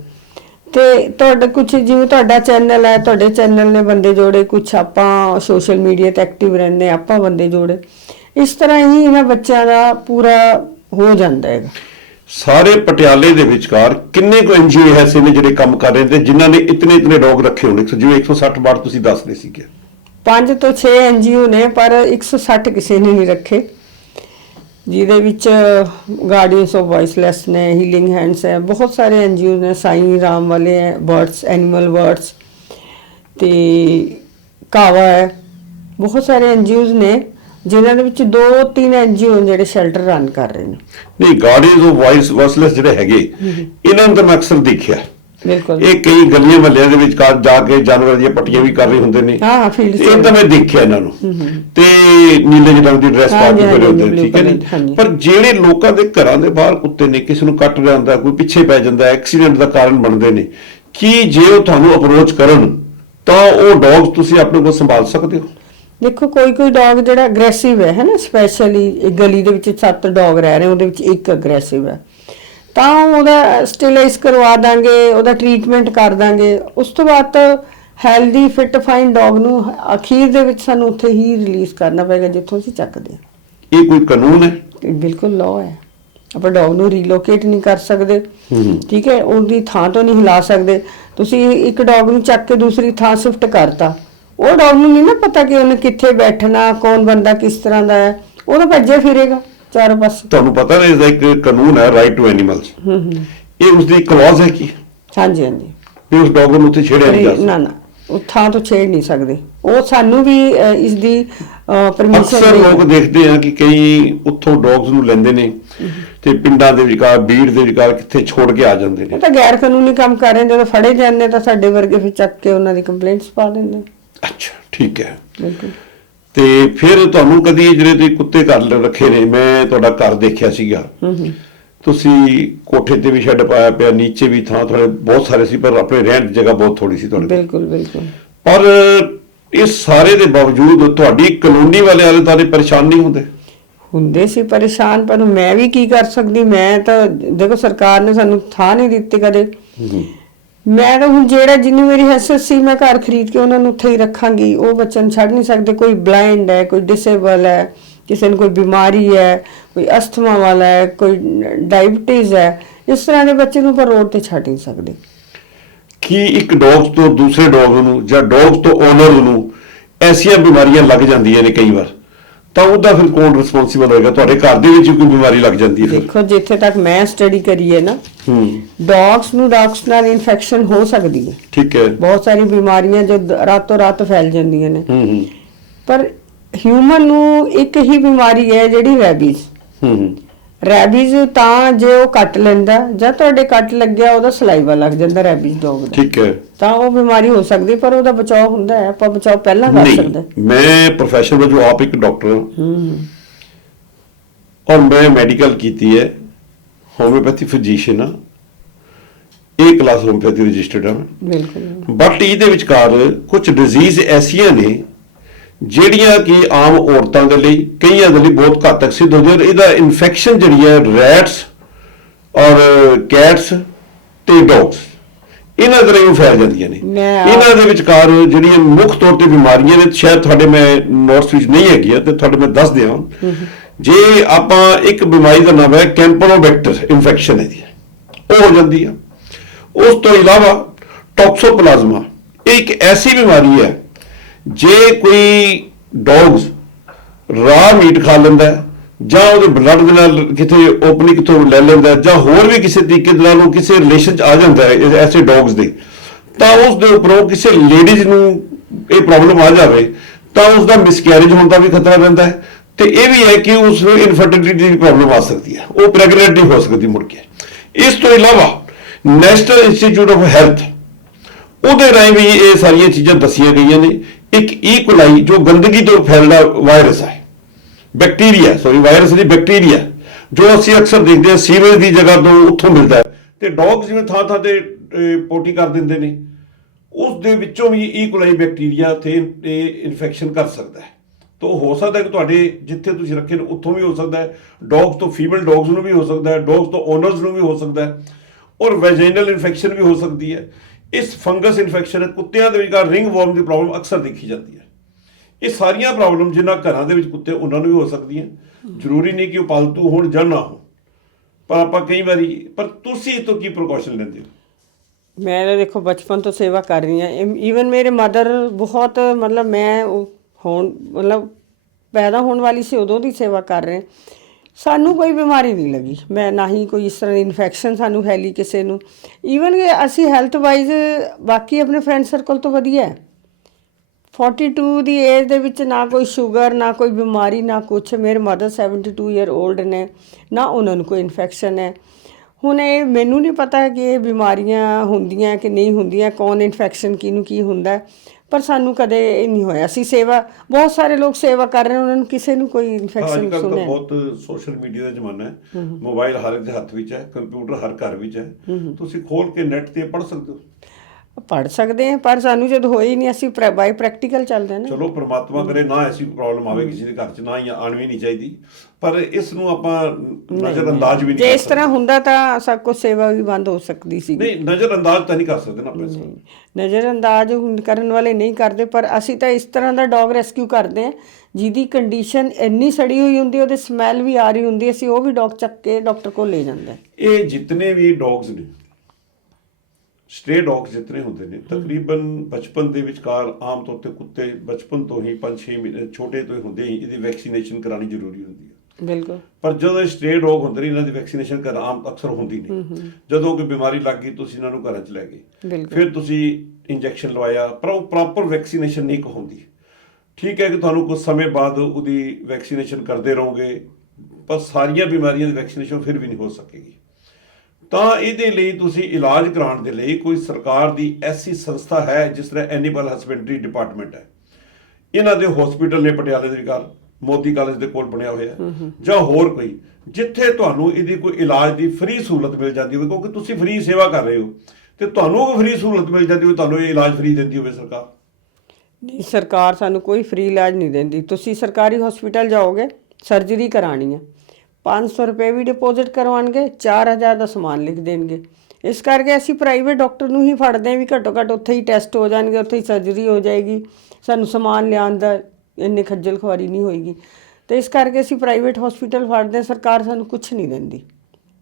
ਤੇ ਤੁਹਾਡਾ ਕੁਝ ਜਿਵੇਂ ਤੁਹਾਡਾ ਚੈਨਲ ਹੈ ਤੁਹਾਡੇ ਚੈਨਲ ਨੇ ਬੰਦੇ ਜੋੜੇ ਕੁਝ ਆਪਾਂ ਸੋਸ਼ਲ ਮੀਡੀਆ ਤੇ ਐਕਟਿਵ ਰਹਿੰਦੇ ਆਪਾਂ ਬੰਦੇ ਜੋੜੇ। ਇਸ ਤਰ੍ਹਾਂ ਹੀ ਇਹਨਾਂ ਬੱਚਿਆਂ ਦਾ ਪੂਰਾ ਹੋ ਜਾਂਦਾ ਹੈ ਸਾਰੇ ਪਟਿਆਲੇ ਦੇ ਵਿਚਕਾਰ ਕਿੰਨੇ ਕੁ ਐਨਜੀਓ ਐਸੇ ਨੇ ਜਿਹੜੇ ਕੰਮ ਕਰ ਰਹੇ ਤੇ ਜਿਨ੍ਹਾਂ ਨੇ ਇਤਨੇ ਇਤਨੇ ਡੌਗ ਰੱਖੇ ਹੋਣੇ? ਜਿਵੇਂ 160 ਬਾਰ ਤੁਸੀਂ ਦੱਸ ਰਹੇ ਸੀਗੇ। ਪੰਜ ਤੋਂ 6 ਐਨਜੀਓ ਨੇ ਪਰ 160 ਕਿਸੇ ਨੇ ਨਹੀਂ ਰੱਖੇ। ਜਿਹਦੇ ਵਿੱਚ ਗਾਰਡੀਅਨਸ ਆਫ ਵੌਇਸਲੈਸ ਨੇ ਹੀਲਿੰਗ ਹੈਂਡਸ ਹੈ ਬਹੁਤ ਸਾਰੇ ਐਨਜੀਓ ਨੇ ਸਾਈਂ ਰਾਮ ਵਾਲੇ ਹੈ ਬਰਡਸ ਐਨੀਮਲ ਬਰਡਸ ਤੇ ਕਾਵਾ ਹੈ ਬਹੁਤ ਸਾਰੇ ਐਨਜੀਓਜ਼ ਨੇ ਜਿਨ੍ਹਾਂ ਦੇ ਵਿੱਚ ਦੋ ਤਿੰਨ ਐਨਜੀਓ ਜਿਹੜੇ ਸ਼ੈਲਟਰ ਰਨ ਕਰ ਰਹੇ ਨੇ। ਨਹੀਂ ਗਾਰਡੀਅਨਸ ਆਫ ਵਾਇਸ ਵਰਸਲੈਸ ਜਿਹੜੇ ਹੈਗੇ ਇਹਨਾਂ ਨੂੰ ਤਾਂ ਮੈਂ ਅਕਸਰ ਦੇਖਿਆ। ਬਿਲਕੁਲ। ਇਹ ਕਈ ਗਲੀਆਂ ਮਹੱਲਿਆਂ ਦੇ ਵਿਚਕਾਰ ਜਾ ਕੇ ਜਾਨਵਰ ਦੀਆਂ ਪੱਟੀਆਂ ਵੀ ਕਰ ਰਹੇ ਹੁੰਦੇ ਨੇ। ਹਾਂ ਹਾਂ ਫੀਲਡ ਇਹ ਤਾਂ ਮੈਂ ਦੇਖਿਆ ਇਹਨਾਂ ਨੂੰ। ਤੇ ਨੀਲੇ ਜਿਹੇ ਰੰਗ ਦੀ ਡਰੈਸ ਪਾ ਕੇ ਖੜੇ ਹੁੰਦੇ ਠੀਕ ਹੈ ਜੀ। ਪਰ ਜਿਹੜੇ ਲੋਕਾਂ ਦੇ ਘਰਾਂ ਦੇ ਬਾਹਰ ਕੁੱਤੇ ਨੇ ਕਿਸੇ ਨੂੰ ਕੱਟ ਹੁੰਦਾ ਕੋਈ ਪਿੱਛੇ ਪੈ ਜਾਂਦਾ ਐਕਸੀਡੈਂਟ ਦਾ ਕਾਰਨ ਬਣਦੇ ਨੇ ਕੀ ਜੇ ਉਹ ਤੁਹਾਨੂੰ ਅਪਰੋਚ ਕਰਨ ਤਾਂ ਉਹ ਡੌਗਸ ਤੁਸੀਂ ਆਪਣੇ ਕੋਲ ਸੰਭਾਲ ਸਕਦੇ ਹੋ? ਦੇਖੋ ਕੋਈ ਕੋਈ ਡੌਗ ਜਿਹੜਾ ਅਗਰੈਸਿਵ ਹੈ ਹੈ ਨਾ? ਸਪੈਸ਼ਲੀ ਗਲੀ ਦੇ ਵਿੱਚ ਸੱਤ ਡੌਗ ਰਹਿ ਰਹੇ ਉਹਦੇ ਵਿੱਚ ਇੱਕ ਅਗਰੈਸਿਵ ਹੈ। ਤਾਂ ਉਹਦਾ ਸਟੇਲਾਈਜ਼ ਕਰਵਾ ਦਾਂਗੇ ਉਹਦਾ ਟ੍ਰੀਟਮੈਂਟ ਕਰ ਦਾਂਗੇ। ਉਸ ਤੋਂ ਬਾਅਦ ਹੈਲਦੀ ਫਿਟ ਫਾਈਨ ਡੌਗ ਨੂੰ ਅਖੀਰ ਦੇ ਵਿੱਚ ਸਾਨੂੰ ਉੱਥੇ ਹੀ ਰਿਲੀਜ਼ ਕਰਨਾ ਪਏਗਾ ਜਿੱਥੋਂ ਅਸੀਂ ਚੱਕਦੇ ਹਾਂ। ਇਹ ਕੋਈ ਕਾਨੂੰਨ ਹੈ? ਬਿਲਕੁਲ ਲਾਅ ਹੈ। ਆਪਾਂ ਡੌਗ ਨੂੰ ਰੀਲੋਕੇਟ ਨਹੀਂ ਕਰ ਸਕਦੇ। ਠੀਕ ਹੈ ਉਹਦੀ ਥਾਂ ਤੋਂ ਨਹੀਂ ਹਿਲਾ ਸਕਦੇ। ਤੁਸੀਂ ਇੱਕ ਡੌਗ ਨੂੰ ਚੱਕ ਕੇ ਦੂਸਰੀ ਥਾਂ ਸ਼ਿਫਟ ਕਰਤਾ। ਉਹ ਡੌਗ ਨੂੰ ਨਹੀਂ ਨਾ ਪਤਾ ਕਿ ਉਹਨੇ ਕਿੱਥੇ ਬੈਠਣਾ ਕੌਣ ਬੰਦਾ ਕਿਸ ਤਰ੍ਹਾਂ ਦਾ ਹੈ। ਉਹ ਤਾਂ ਭੱਜੇ ਫਿਰੇਗਾ। ਚਾਰੋਂ ਪਾਸੇ ਤੁਹਾਨੂੰ ਪਤਾ ਨਾ ਇਸ ਦਾ ਇੱਕ ਕਾਨੂੰਨ ਹੈ ਰਾਈਟ ਟੂ ਐਨੀਮਲਸ ਹੂੰ ਹੂੰ। ਇਹ ਉਸ ਦੀ ਕਲੌਜ਼ ਹੈ ਕੀ? ਹਾਂਜੀ ਹਾਂਜੀ। ਵੀ ਉਸ ਡੌਗ ਨੂੰ ਉੱਥੇ ਛੇੜਿਆ ਨਹੀਂ ਜਾ ਸਕਦਾ ਨਾ ਨਾ। ਉਹ ਥਾਂ ਤੋਂ ਛੇੜ ਨਹੀਂ ਸਕਦੇ। ਉਹ ਸਾਨੂੰ ਵੀ ਇਸ ਦੀ ਪਰਮਿਸ਼ਨ ਅਕਸਰ ਲੋਕ ਦੇਖਦੇ ਆ ਕਿ ਕਈ ਉੱਥੋਂ ਡੌਗਸ ਨੂੰ ਲੈਂਦੇ ਨੇ ਤੇ ਪਿੰਡਾਂ ਦੇ ਵਿਚਕਾਰ ਬੀੜ ਦੇ ਵਿਚਕਾਰ ਕਿੱਥੇ ਛੋੜ ਕੇ ਆ ਜਾਂਦੇ ਨੇ। ਇਹ ਤਾਂ ਗੈਰ ਕਾਨੂੰਨੀ ਕੰਮ ਕਰ ਰਹੇ ਨੇ। ਜਦੋਂ ਫੜੇ ਜਾਂਦੇ ਤਾਂ ਸਾਡੇ ਵਰਗੇ ਫਿਰ ਚੱਕ ਕੇ ਉਹਨਾਂ ਦੀ ਕੰਪਲੇਂਟਸ ਪਾ ਦਿੰਦੇ ਅੱਛਾ ਠੀਕ ਹੈ। ਬਿਲਕੁਲ। ਤੇ ਫਿਰ ਤੁਹਾਨੂੰ ਕਦੀ ਜਿਹੜੇ ਤੁਸੀਂ ਕੁੱਤੇ ਘਰ ਰੱਖੇ ਨੇ ਮੈਂ ਤੁਹਾਡਾ ਘਰ ਦੇਖਿਆ ਸੀਗਾ। ਤੁਸੀਂ ਕੋਠੇ ਤੇ ਵੀ ਸ਼ੈੱਡ ਪਾਇਆ ਪਿਆ ਨੀਚੇ ਵੀ ਥਾਂ ਥੋੜੇ ਬਹੁਤ ਸਾਰੇ ਸੀ ਪਰ ਆਪਣੇ ਰਹਿਣ ਦੀ ਜਗ੍ਹਾ ਬਹੁਤ ਥੋੜੀ ਸੀ ਤੁਹਾਡੇ ਕੋਲ। ਬਿਲਕੁਲ ਬਿਲਕੁਲ। ਪਰ ਇਸ ਸਾਰੇ ਦੇ ਬਾਵਜੂਦ ਤੁਹਾਡੀ ਕਲੋਨੀ ਵਾਲੇ ਵਾਲੇ ਤਾਂ ਪਰੇਸ਼ਾਨ ਨਹੀਂ ਹੁੰਦੇ? ਹੁੰਦੇ ਸੀ ਪਰੇਸ਼ਾਨ ਪਰ ਮੈਂ ਵੀ ਕੀ ਕਰ ਸਕਦੀ? ਮੈਂ ਤਾਂ ਦੇਖੋ ਸਰਕਾਰ ਨੇ ਸਾਨੂੰ ਥਾਂ ਨਹੀਂ ਦਿੱਤੀ ਕਦੇ। ਮੈਂ ਤਾਂ ਹੁਣ ਜਿਹੜਾ ਜਿੰਨੀ ਮੇਰੀ ਹੈਸੀਅਤ ਸੀ ਮੈਂ ਘਰ ਖਰੀਦ ਕੇ ਉਹਨਾਂ ਨੂੰ ਉੱਥੇ ਹੀ ਰੱਖਾਂਗੀ, ਉਹ ਬੱਚੇ ਨੂੰ ਛੱਡ ਨਹੀਂ ਸਕਦੇ, ਕੋਈ ਬਲਾਈਂਡ ਹੈ, ਕੋਈ ਡਿਸੇਬਲ ਹੈ, ਕਿਸੇ ਨੂੰ ਕੋਈ ਬਿਮਾਰੀ ਹੈ, ਕੋਈ ਅਸਥਮਾ ਵਾਲਾ ਹੈ, ਕੋਈ ਡਾਇਬੀਟੀਜ਼ ਹੈ, ਇਸ ਤਰ੍ਹਾਂ ਦੇ ਬੱਚੇ ਨੂੰ ਪਰ ਰੋਡ ਤੇ ਛੱਡ ਨਹੀਂ ਸਕਦੇ। ਕਿ ਇੱਕ ਡੌਗ ਤੋਂ ਦੂਸਰੇ ਡੌਗ ਨੂੰ ਜਾਂ ਡੌਗ ਤੋਂ ਓਨਰ ਨੂੰ ਐਸੀਆਂ ਬਿਮਾਰੀਆਂ ਲੱਗ ਜਾਂਦੀਆਂ ਨੇ ਕਈ ਵਾਰ? ਤਾਂ ਉਹਦਾ ਫਿਰ ਕੌਣ ਰਿਸਪੌਂਸੀਬਲ ਹੋਏਗਾ? ਤੁਹਾਡੇ ਘਰ ਦੇ ਵਿੱਚ ਹੀ ਕੋਈ ਬਿਮਾਰੀ ਲੱਗ ਜਾਂਦੀ ਹੈ ਫਿਰ। ਦੇਖੋ ਜਿੱਥੇ ਤੱਕ ਮੈਂ ਸਟੱਡੀ ਕਰੀ ਹੈ ਨਾ ਹੂੰ। ਡੌਗਸ ਨੂੰ ਡੌਗਸ ਨਾਲ ਇਨਫੈਕਸ਼ਨ ਹੋ ਸਕਦੀ ਹੈ। ਠੀਕ ਹੈ। ਬਹੁਤ ਸਾਰੀ ਬਿਮਾਰੀਆਂ ਜੋ ਦ- ਰਾਤੋਂ ਰਾਤ ਫੈਲ ਜਾਂਦੀਆਂ ਨੇ। ਹੂੰ ਹੂੰ। ਪਰ ਹਿਊਮਨ ਨੂੰ ਇੱਕ ਹੀ ਬਿਮਾਰੀ ਹੈ ਜਿਹੜੀ ਰੈਬੀਜ਼ ਹੂੰ ਹੂੰ। ਰੈਬੀਜ਼ ਤਾਂ ਜੇ ਉਹ ਕੱਟ ਲੈਂਦਾ ਜਾਂ ਤੁਹਾਡੇ ਕੱਟ ਲੱਗਿਆ ਉਹਦਾ ਸਲਾਈਵਾ ਲੱਗ ਜਾਂਦਾ ਰੈਬੀਜ਼ ਡੌਗ ਦਾ। ਠੀਕ ਹੈ। ਤਾਂ ਉਹ ਬਿਮਾਰੀ ਹੋ ਸਕਦੀ ਪਰ ਉਹਦਾ ਬਚਾਅ ਹੁੰਦਾ ਹੈ ਆਪਾਂ ਬਚਾਅ ਪਹਿਲਾਂ ਕਰ ਸਕਦੇ। ਨਹੀਂ ਮੈਂ ਪ੍ਰੋਫੈਸ਼ਨ ਵਜੋਂ ਆਪ ਇੱਕ ਡਾਕਟਰ ਹਾਂ। ਹੂੰ ਔਰ ਮੈਂ ਮੈਡੀਕਲ ਕੀਤੀ ਹੈ ਹੋਮਿਓਪੈਥੀ ਫਿਜ਼ੀਸ਼ੀਅਨ ਹਾਂ। ਏ ਕਲਾਸ ਹੋਮਿਓਪੈਥੀ ਰਜਿਸਟਰਡ ਹਾਂ। ਬਿਲਕੁਲ। ਬਟ ਇਹਦੇ ਵਿਚਕਾਰ ਕੁਝ ਡਿਜ਼ੀਜ਼ ਐਸੀਆਂ ਨੇ ਜਿਹੜੀਆਂ ਕਿ ਆਮ ਔਰਤਾਂ ਦੇ ਲਈ ਕਈਆਂ ਦੇ ਲਈ ਬਹੁਤ ਘਾਤਕ ਸਿੱਧ ਹੋ ਜਾਂਦੇ ਇਹਦਾ ਇਨਫੈਕਸ਼ਨ ਜਿਹੜੀ ਹੈ ਰੈਟਸ ਔਰ ਕੈਟਸ ਤੇ ਡੌਗਸ ਇਹਨਾਂ ਦੇ ਰਾਹੀਂ ਫੈਲ ਜਾਂਦੀਆਂ ਨੇ। ਇਹਨਾਂ ਦੇ ਵਿਚਕਾਰ ਜਿਹੜੀਆਂ ਮੁੱਖ ਤੌਰ ਤੇ ਬਿਮਾਰੀਆਂ ਨੇ ਸ਼ਾਇਦ ਤੁਹਾਡੇ ਮੈਂ ਨੋਟਸ ਵਿੱਚ ਨਹੀਂ ਹੈਗੀਆਂ ਤੇ ਤੁਹਾਡੇ ਮੈਂ ਦੱਸ ਦਿਆਂ। ਜੇ ਆਪਾਂ ਇੱਕ ਬਿਮਾਰੀ ਦਾ ਨਾਮ ਹੈ ਕੈਂਪਰੋਬੈਕਟਰ ਇਨਫੈਕਸ਼ਨ ਹੈ ਦੀ ਉਹ ਹੋ ਜਾਂਦੀ ਆ। ਉਸ ਤੋਂ ਇਲਾਵਾ ਟੌਕਸੋਪਲਾਜ਼ਮਾ ਇਹ ਇੱਕ ਐਸੀ ਬਿਮਾਰੀ ਹੈ ਜੇ ਕੋਈ ਡੌਗਸ ਰਾਹ ਮੀਟ ਖਾ ਲੈਂਦਾ ਜਾਂ ਉਹਦੇ ਬਲੱਡ ਦੇ ਨਾਲ ਕਿਤੇ ਓਪਨਿੰਗ ਕਿਤੋਂ ਲੈ ਲੈਂਦਾ ਜਾਂ ਹੋਰ ਵੀ ਕਿਸੇ ਤਰੀਕੇ ਦੇ ਨਾਲ ਉਹ ਕਿਸੇ ਰਿਲੇਸ਼ਨ ਚ ਆ ਜਾਂਦਾ ਹੈ ਐਸੇ ਡੌਗਸ ਦੇ, ਤਾਂ ਉਸ ਦੇ ਉੱਪਰੋਂ ਕਿਸੇ ਲੇਡੀਜ਼ ਨੂੰ ਇਹ ਪ੍ਰੋਬਲਮ ਆ ਜਾਵੇ, ਤਾਂ ਉਸ ਦਾ ਮਿਸਕੈਰੇਜ ਹੋਣ ਦਾ ਵੀ ਖਤਰਾ ਰਹਿੰਦਾ ਹੈ, ਤੇ ਇਹ ਵੀ ਹੈ ਕਿ ਉਸ ਨੂੰ ਇਨਫਰਟੀਲਿਟੀ ਦੀ ਪ੍ਰੋਬਲਮ ਆ ਸਕਦੀ ਹੈ, ਉਹ ਪ੍ਰੈਗਨੈਂਟ ਨਹੀਂ ਹੋ ਸਕਦੀ ਮੁੜ ਕੇ। ਇਸ ਤੋਂ ਇਲਾਵਾ ਨੈਸ਼ਨਲ ਇੰਸਟੀਚਿਊਟ ਆਫ ਹੈਲਥ, ਉਹਦੇ ਰਾਹੀਂ ਵੀ ਇਹ ਸਾਰੀਆਂ ਚੀਜ਼ਾਂ ਦੱਸੀਆਂ ਗਈਆਂ ਨੇ ਇੱਕ ਈਕੋਲਾਈ ਜੋ ਗੰਦਗੀ ਤੋਂ ਫੈਲਦਾ ਵਾਇਰਸ ਹੈ। ਬੈਕਟੀਰੀਆ ਸੌਰੀ ਵਾਇਰਸ ਨਹੀਂ ਬੈਕਟੀਰੀਆ, ਜੋ ਅਸੀਂ ਅਕਸਰ ਦੇਖਦੇ ਹਾਂ ਸੀਵਰੇਜ ਦੀ ਜਗ੍ਹਾ ਤੋਂ ਉੱਥੋਂ ਮਿਲਦਾ ਹੈ। ਤੇ ਡੌਗ ਜਿਵੇਂ ਥਾਂ ਥਾਂ ਤੇ ਪੋਟੀ ਕਰ ਦਿੰਦੇ ਨੇ, ਉਸ ਦੇ ਵਿੱਚੋਂ ਵੀ ਈਕੋਲਾਈ ਬੈਕਟੀਰੀਆ ਤੇ ਇਨਫੈਕਸ਼ਨ ਕਰ ਸਕਦਾ ਹੈ। ਤਾਂ ਹੋ ਸਕਦਾ ਹੈ ਕਿ ਤੁਹਾਡੇ ਜਿੱਥੇ ਤੁਸੀਂ ਰੱਖੇ ਨੇ, ਉੱਥੋਂ ਵੀ ਹੋ ਸਕਦਾ ਹੈ, ਡੌਗਸ ਤੋਂ ਫੀਮੇਲ ਡੌਗਸ ਨੂੰ ਵੀ ਹੋ ਸਕਦਾ ਹੈ, ਡੌਗਸ ਤੋਂ ਓਨਰਸ ਨੂੰ ਵੀ ਹੋ ਸਕਦਾ ਹੈ, ਔਰ ਵੈਜਾਈਨਲ ਇਨਫੈਕਸ਼ਨ ਵੀ ਹੋ ਸਕਦੀ ਹੈ। ਇਸ ਫੰਗਸ ਇਨਫੈਕਸ਼ਨ ਕੁੱਤਿਆਂ ਦੇ ਵਿਚਕਾਰ ਰਿੰਗ ਵਰਮ ਦੀ ਪ੍ਰੋਬਲਮ ਅਕਸਰ ਦੇਖੀ ਜਾਂਦੀ ਹੈ। ਇਹ ਸਾਰੀਆਂ ਪ੍ਰੋਬਲਮ ਜਿਨ੍ਹਾਂ ਘਰਾਂ ਦੇ ਵਿੱਚ ਕੁੱਤੇ ਉਹਨਾਂ ਨੂੰ ਵੀ ਹੋ ਸਕਦੀਆਂ। ਜ਼ਰੂਰੀ ਨਹੀਂ ਕਿ ਉਹ ਪਾਲਤੂ ਹੋਣ ਜਾਂ ਨਾ ਹੋਣ। ਪਰ ਆਪਾਂ ਕਈ ਵਾਰੀ, ਪਰ ਤੁਸੀਂ ਇਹ ਤੋਂ ਕੀ ਪ੍ਰੀਕਾਸ਼ਨ ਲੈਂਦੇ ਹੋ? ਮੈਂ ਤਾਂ ਦੇਖੋ, ਬਚਪਨ ਤੋਂ ਸੇਵਾ ਕਰ ਰਹੀ ਹਾਂ। ਈਵਨ ਮੇਰੇ ਮਦਰ ਬਹੁਤ, ਮਤਲਬ ਮੈਂ ਹੋਣ, ਮਤਲਬ ਪੈਦਾ ਹੋਣ ਵਾਲੀ ਸੀ, ਉਦੋਂ ਦੀ ਸੇਵਾ ਕਰ ਰਹੇ ਸਾਨੂੰ ਕੋਈ ਬਿਮਾਰੀ ਨਹੀਂ ਲੱਗੀ। ਮੈਂ ਨਾ ਹੀ ਕੋਈ ਇਸ ਤਰ੍ਹਾਂ ਦੀ ਇਨਫੈਕਸ਼ਨ ਸਾਨੂੰ ਫੈਲੀ ਕਿਸੇ ਨੂੰ। ਈਵਨ ਕਿ ਅਸੀਂ ਹੈਲਥ ਵਾਈਜ਼ ਬਾਕੀ ਆਪਣੇ ਫਰੈਂਡ ਸਰਕਲ ਤੋਂ ਵਧੀਆ ਹੈ। 42 ਦੀ ਏਜ ਦੇ ਵਿੱਚ ਨਾ ਕੋਈ ਸ਼ੂਗਰ ਨਾ ਕੋਈ ਬਿਮਾਰੀ, ਨਾ ਕੁਛ। ਮੇਰੇ ਮਦਰ 72 ਇਅਰ 올ਡ ਨੇ, ਨਾ ਉਹਨਾਂ ਨੂੰ ਕੋਈ ਇਨਫੈਕਸ਼ਨ ਹੈ। ਹੁਣ ਇਹ ਮੈਨੂੰ ਨਹੀਂ ਪਤਾ ਕਿ ਇਹ ਬਿਮਾਰੀਆਂ ਹੁੰਦੀਆਂ ਕਿ ਨਹੀਂ ਹੁੰਦੀਆਂ, ਕੌਣ ਇਨਫੈਕਸ਼ਨ ਕਿਹਨੂੰ ਕੀ ਹੁੰਦਾ। ਪਰ ਸਾਨੂੰ ਕਦੇ ਇਹ ਨਹੀਂ ਹੋਇਆ। ਅਸੀਂ ਸੇਵਾ ਬਹੁਤ ਸਾਰੇ ਲੋਕ ਸੇਵਾ ਕਰ ਰਹੇ ਨੇ ਉਹਨਾਂ ਨੂੰ ਕਿਸੇ ਨੂੰ ਕੋਈ ਇਨਫੈਕਸ਼ਨ ਤਾਂ ਸੁਣਿਆ ਬਹੁਤ ਸੋਸ਼ਲ ਮੀਡੀਆ ਦਾ ਜ਼ਮਾਨਾ ਹੈ। ਮੋਬਾਈਲ ਹਰ ਇੱਕ ਦੇ ਹੱਥ ਵਿੱਚ ਹੈ ਕੰਪਿਊਟਰ ਹਰ ਘਰ ਵਿੱਚ ਹੈ। ਤੁਸੀਂ ਖੋਲ ਕੇ ਨੈਟ ਤੇ ਪੜ੍ਹ ਸਕਦੇ ਹੋ। ਪੜ ਸਕਦੇ ਹਾਂ ਪਰ ਸਾਨੂੰ ਜਦ ਹੋਈ ਨਹੀਂ ਅਸੀਂ ਬਾਈ ਪ੍ਰੈਕਟੀਕਲ ਚੱਲਦੇ ਨਾ। ਚਲੋ ਪ੍ਰਮਾਤਮਾ ਕਰੇ ਨਾ ਐਸੀ ਪ੍ਰੋਬਲਮ ਆਵੇ ਕਿਸੇ ਦੇ ਘਰ 'ਚ ਨਾ ਹੀ ਆਉਣੀ ਨਹੀਂ ਚਾਹੀਦੀ। ਪਰ ਇਸ ਨੂੰ ਆਪਾਂ ਨਜ਼ਰ ਅੰਦਾਜ਼ ਵੀ ਨਹੀਂ। ਜੇ ਇਸ ਤਰ੍ਹਾਂ ਹੁੰਦਾ ਤਾਂ ਸਭ ਕੁਝ ਸੇਵਾ ਵੀ ਬੰਦ ਹੋ ਸਕਦੀ ਸੀ ਨਹੀਂ ਨਜ਼ਰ ਅੰਦਾਜ਼ ਤਾਂ ਨਹੀਂ ਕਰ ਸਕਦੇ ਨਾ ਨੂੰ। ਨਜ਼ਰ ਅੰਦਾਜ਼ ਹੁਣ ਕਰਨ ਵਾਲੇ ਨਹੀਂ ਕਰਦੇ ਪਰ ਅਸੀਂ ਤਾਂ ਇਸ ਤਰ੍ਹਾਂ ਦਾ ਡੌਗ ਰੈਸਕਿਊ ਕਰਦੇ ਹਾਂ ਜਿਹਦੀ ਕੰਡੀਸ਼ਨ ਇੰਨੀ ਸੜੀ ਹੋਈ ਹੁੰਦੀ ਉਹਦੇ ਸਮੈਲ ਵੀ ਆ ਰਹੀ ਹੁੰਦੀ ਅਸੀਂ ਉਹ ਵੀ ਡੌਗ ਚੱਕ ਕੇ ਡਾਕਟਰ ਕੋਲ ਲੈ ਜਾਂਦੇ ਇਹ ਜਿਤਨੇ ਵੀ ਡੌਗਸ ਨੇ ਸਟੇ ਡੌਗਸ ਜਿਤਨੇ ਹੁੰਦੇ ਨੇ ਤਕਰੀਬਨ ਬਚਪਨ ਦੇ ਵਿਚਕਾਰ ਆਮ ਤੌਰ ਤੇ ਕੁੱਤੇ ਬਚਪਨ ਤੋਂ ਹੀ 5-6 ਮਹੀਨੇ ਛੋਟੇ ਤੋਂ ਹੀ ਹੁੰਦੇ ਹੀ ਇਹਦੀ ਵੈਕਸੀਨੇਸ਼ਨ ਕਰਾਣੀ ਜ਼ਰੂਰੀ ਹੁੰਦੀ ਹੈ। ਬਿਲਕੁਲ। ਪਰ ਜਦੋਂ ਇਹ ਸਟੇ ਡੌਗ ਹੁੰਦੇ ਨੇ ਇਹਨਾਂ ਦੀ ਵੈਕਸੀਨੇਸ਼ਨ ਕਰ ਆਮ ਅਕਸਰ ਹੁੰਦੀ ਨਹੀਂ। ਜਦੋਂ ਕੋਈ ਬਿਮਾਰੀ ਲੱਗ ਗਈ ਤੁਸੀਂ ਇਹਨਾਂ ਨੂੰ ਘਰਾਂ 'ਚ ਲੈ ਗਏ। ਫਿਰ ਤੁਸੀਂ ਇੰਜੈਕਸ਼ਨ ਲਵਾਇਆ ਪਰ ਉਹ ਪ੍ਰੋਪਰ ਵੈਕਸੀਨੇਸ਼ਨ ਨਹੀਂ ਕੁ ਹੁੰਦੀ ਠੀਕ ਹੈ ਕਿ ਤੁਹਾਨੂੰ ਕੁਝ ਸਮੇਂ ਬਾਅਦ ਉਹਦੀ ਵੈਕਸੀਨੇਸ਼ਨ ਕਰਦੇ ਰਹੋਗੇ ਪਰ ਸਾਰੀਆਂ ਬਿਮਾਰੀਆਂ ਦੀ ਵੈਕਸੀਨੇਸ਼ਨ ਫਿਰ ਵੀ ਨਹੀਂ ਹੋ ਸਕੇਗੀ। ਤਾਂ ਇਹਦੇ ਲਈ ਤੁਸੀਂ ਇਲਾਜ ਕਰਾਉਣ ਦੇ ਲਈ ਕੋਈ ਸਰਕਾਰ ਦੀ ਐਸੀ ਸੰਸਥਾ ਹੈ ਜਿਸ ਤਰ੍ਹਾਂ ਐਨੀਮਲ ਹਸਬੈਂਡਰੀ ਡਿਪਾਰਟਮੈਂਟ ਹੈ। ਇਹਨਾਂ ਦੇ ਹਸਪੀਟਲ ਨੇ ਪਟਿਆਲੇ ਦੇ ਵਿਕਾਰ ਮੋਦੀ ਕਾਲਜ ਦੇ ਕੋਲ ਬਣਿਆ ਹੋਇਆ ਹੈ। ਜਾਂ ਹੋਰ ਕੋਈ ਜਿੱਥੇ ਤੁਹਾਨੂੰ ਇਹਦੀ ਕੋਈ ਇਲਾਜ ਦੀ ਫ੍ਰੀ ਸਹੂਲਤ ਮਿਲ ਜਾਂਦੀ ਹੋਵੇ ਕਿਉਂਕਿ ਤੁਸੀਂ ਫ੍ਰੀ ਸੇਵਾ ਕਰ ਰਹੇ ਹੋ ਤੇ ਤੁਹਾਨੂੰ ਉਹ ਫ੍ਰੀ ਸਹੂਲਤ ਮਿਲ ਜਾਂਦੀ ਹੋਵੇ ਤੁਹਾਨੂੰ ਇਹ ਇਲਾਜ ਫ੍ਰੀ ਦਿੰਦੀ ਹੋਵੇ ਸਰਕਾਰ। ਨਹੀਂ ਸਰਕਾਰ ਸਾਨੂੰ ਕੋਈ ਫ੍ਰੀ ਇਲਾਜ ਨਹੀਂ ਦਿੰਦੀ। ਤੁਸੀਂ ਸਰਕਾਰੀ ਹਸਪੀਟਲ ਜਾਓਗੇ ਸਰਜਰੀ ਕਰਾਣੀ ਹੈ। 500 ਰੁਪਏ ਵੀ ਡਿਪੋਜ਼ਿਟ ਕਰਵਾਉਣਗੇ 4000 ਦਾ ਸਮਾਨ ਲਿਖ ਦੇਣਗੇ। ਇਸ ਕਰਕੇ ਅਸੀਂ ਪ੍ਰਾਈਵੇਟ ਡਾਕਟਰ ਨੂੰ ਹੀ ਫੜਦੇ ਹਾਂ ਵੀ ਘੱਟੋ ਘੱਟ ਉੱਥੇ ਹੀ ਟੈਸਟ ਹੋ ਜਾਣਗੇ ਉੱਥੇ ਹੀ ਸਰਜਰੀ ਹੋ ਜਾਏਗੀ। ਸਾਨੂੰ ਸਮਾਨ ਲਿਆਉਣ ਦਾ ਇੰਨੀ ਖੱਜਲ ਖੁਆਰੀ ਨਹੀਂ ਹੋਏਗੀ। ਤੇ ਇਸ ਕਰਕੇ ਅਸੀਂ ਪ੍ਰਾਈਵੇਟ ਹਸਪੀਟਲ ਫੜਦੇ ਹਾਂ ਸਰਕਾਰ ਸਾਨੂੰ ਕੁਝ ਨਹੀਂ ਦਿੰਦੀ।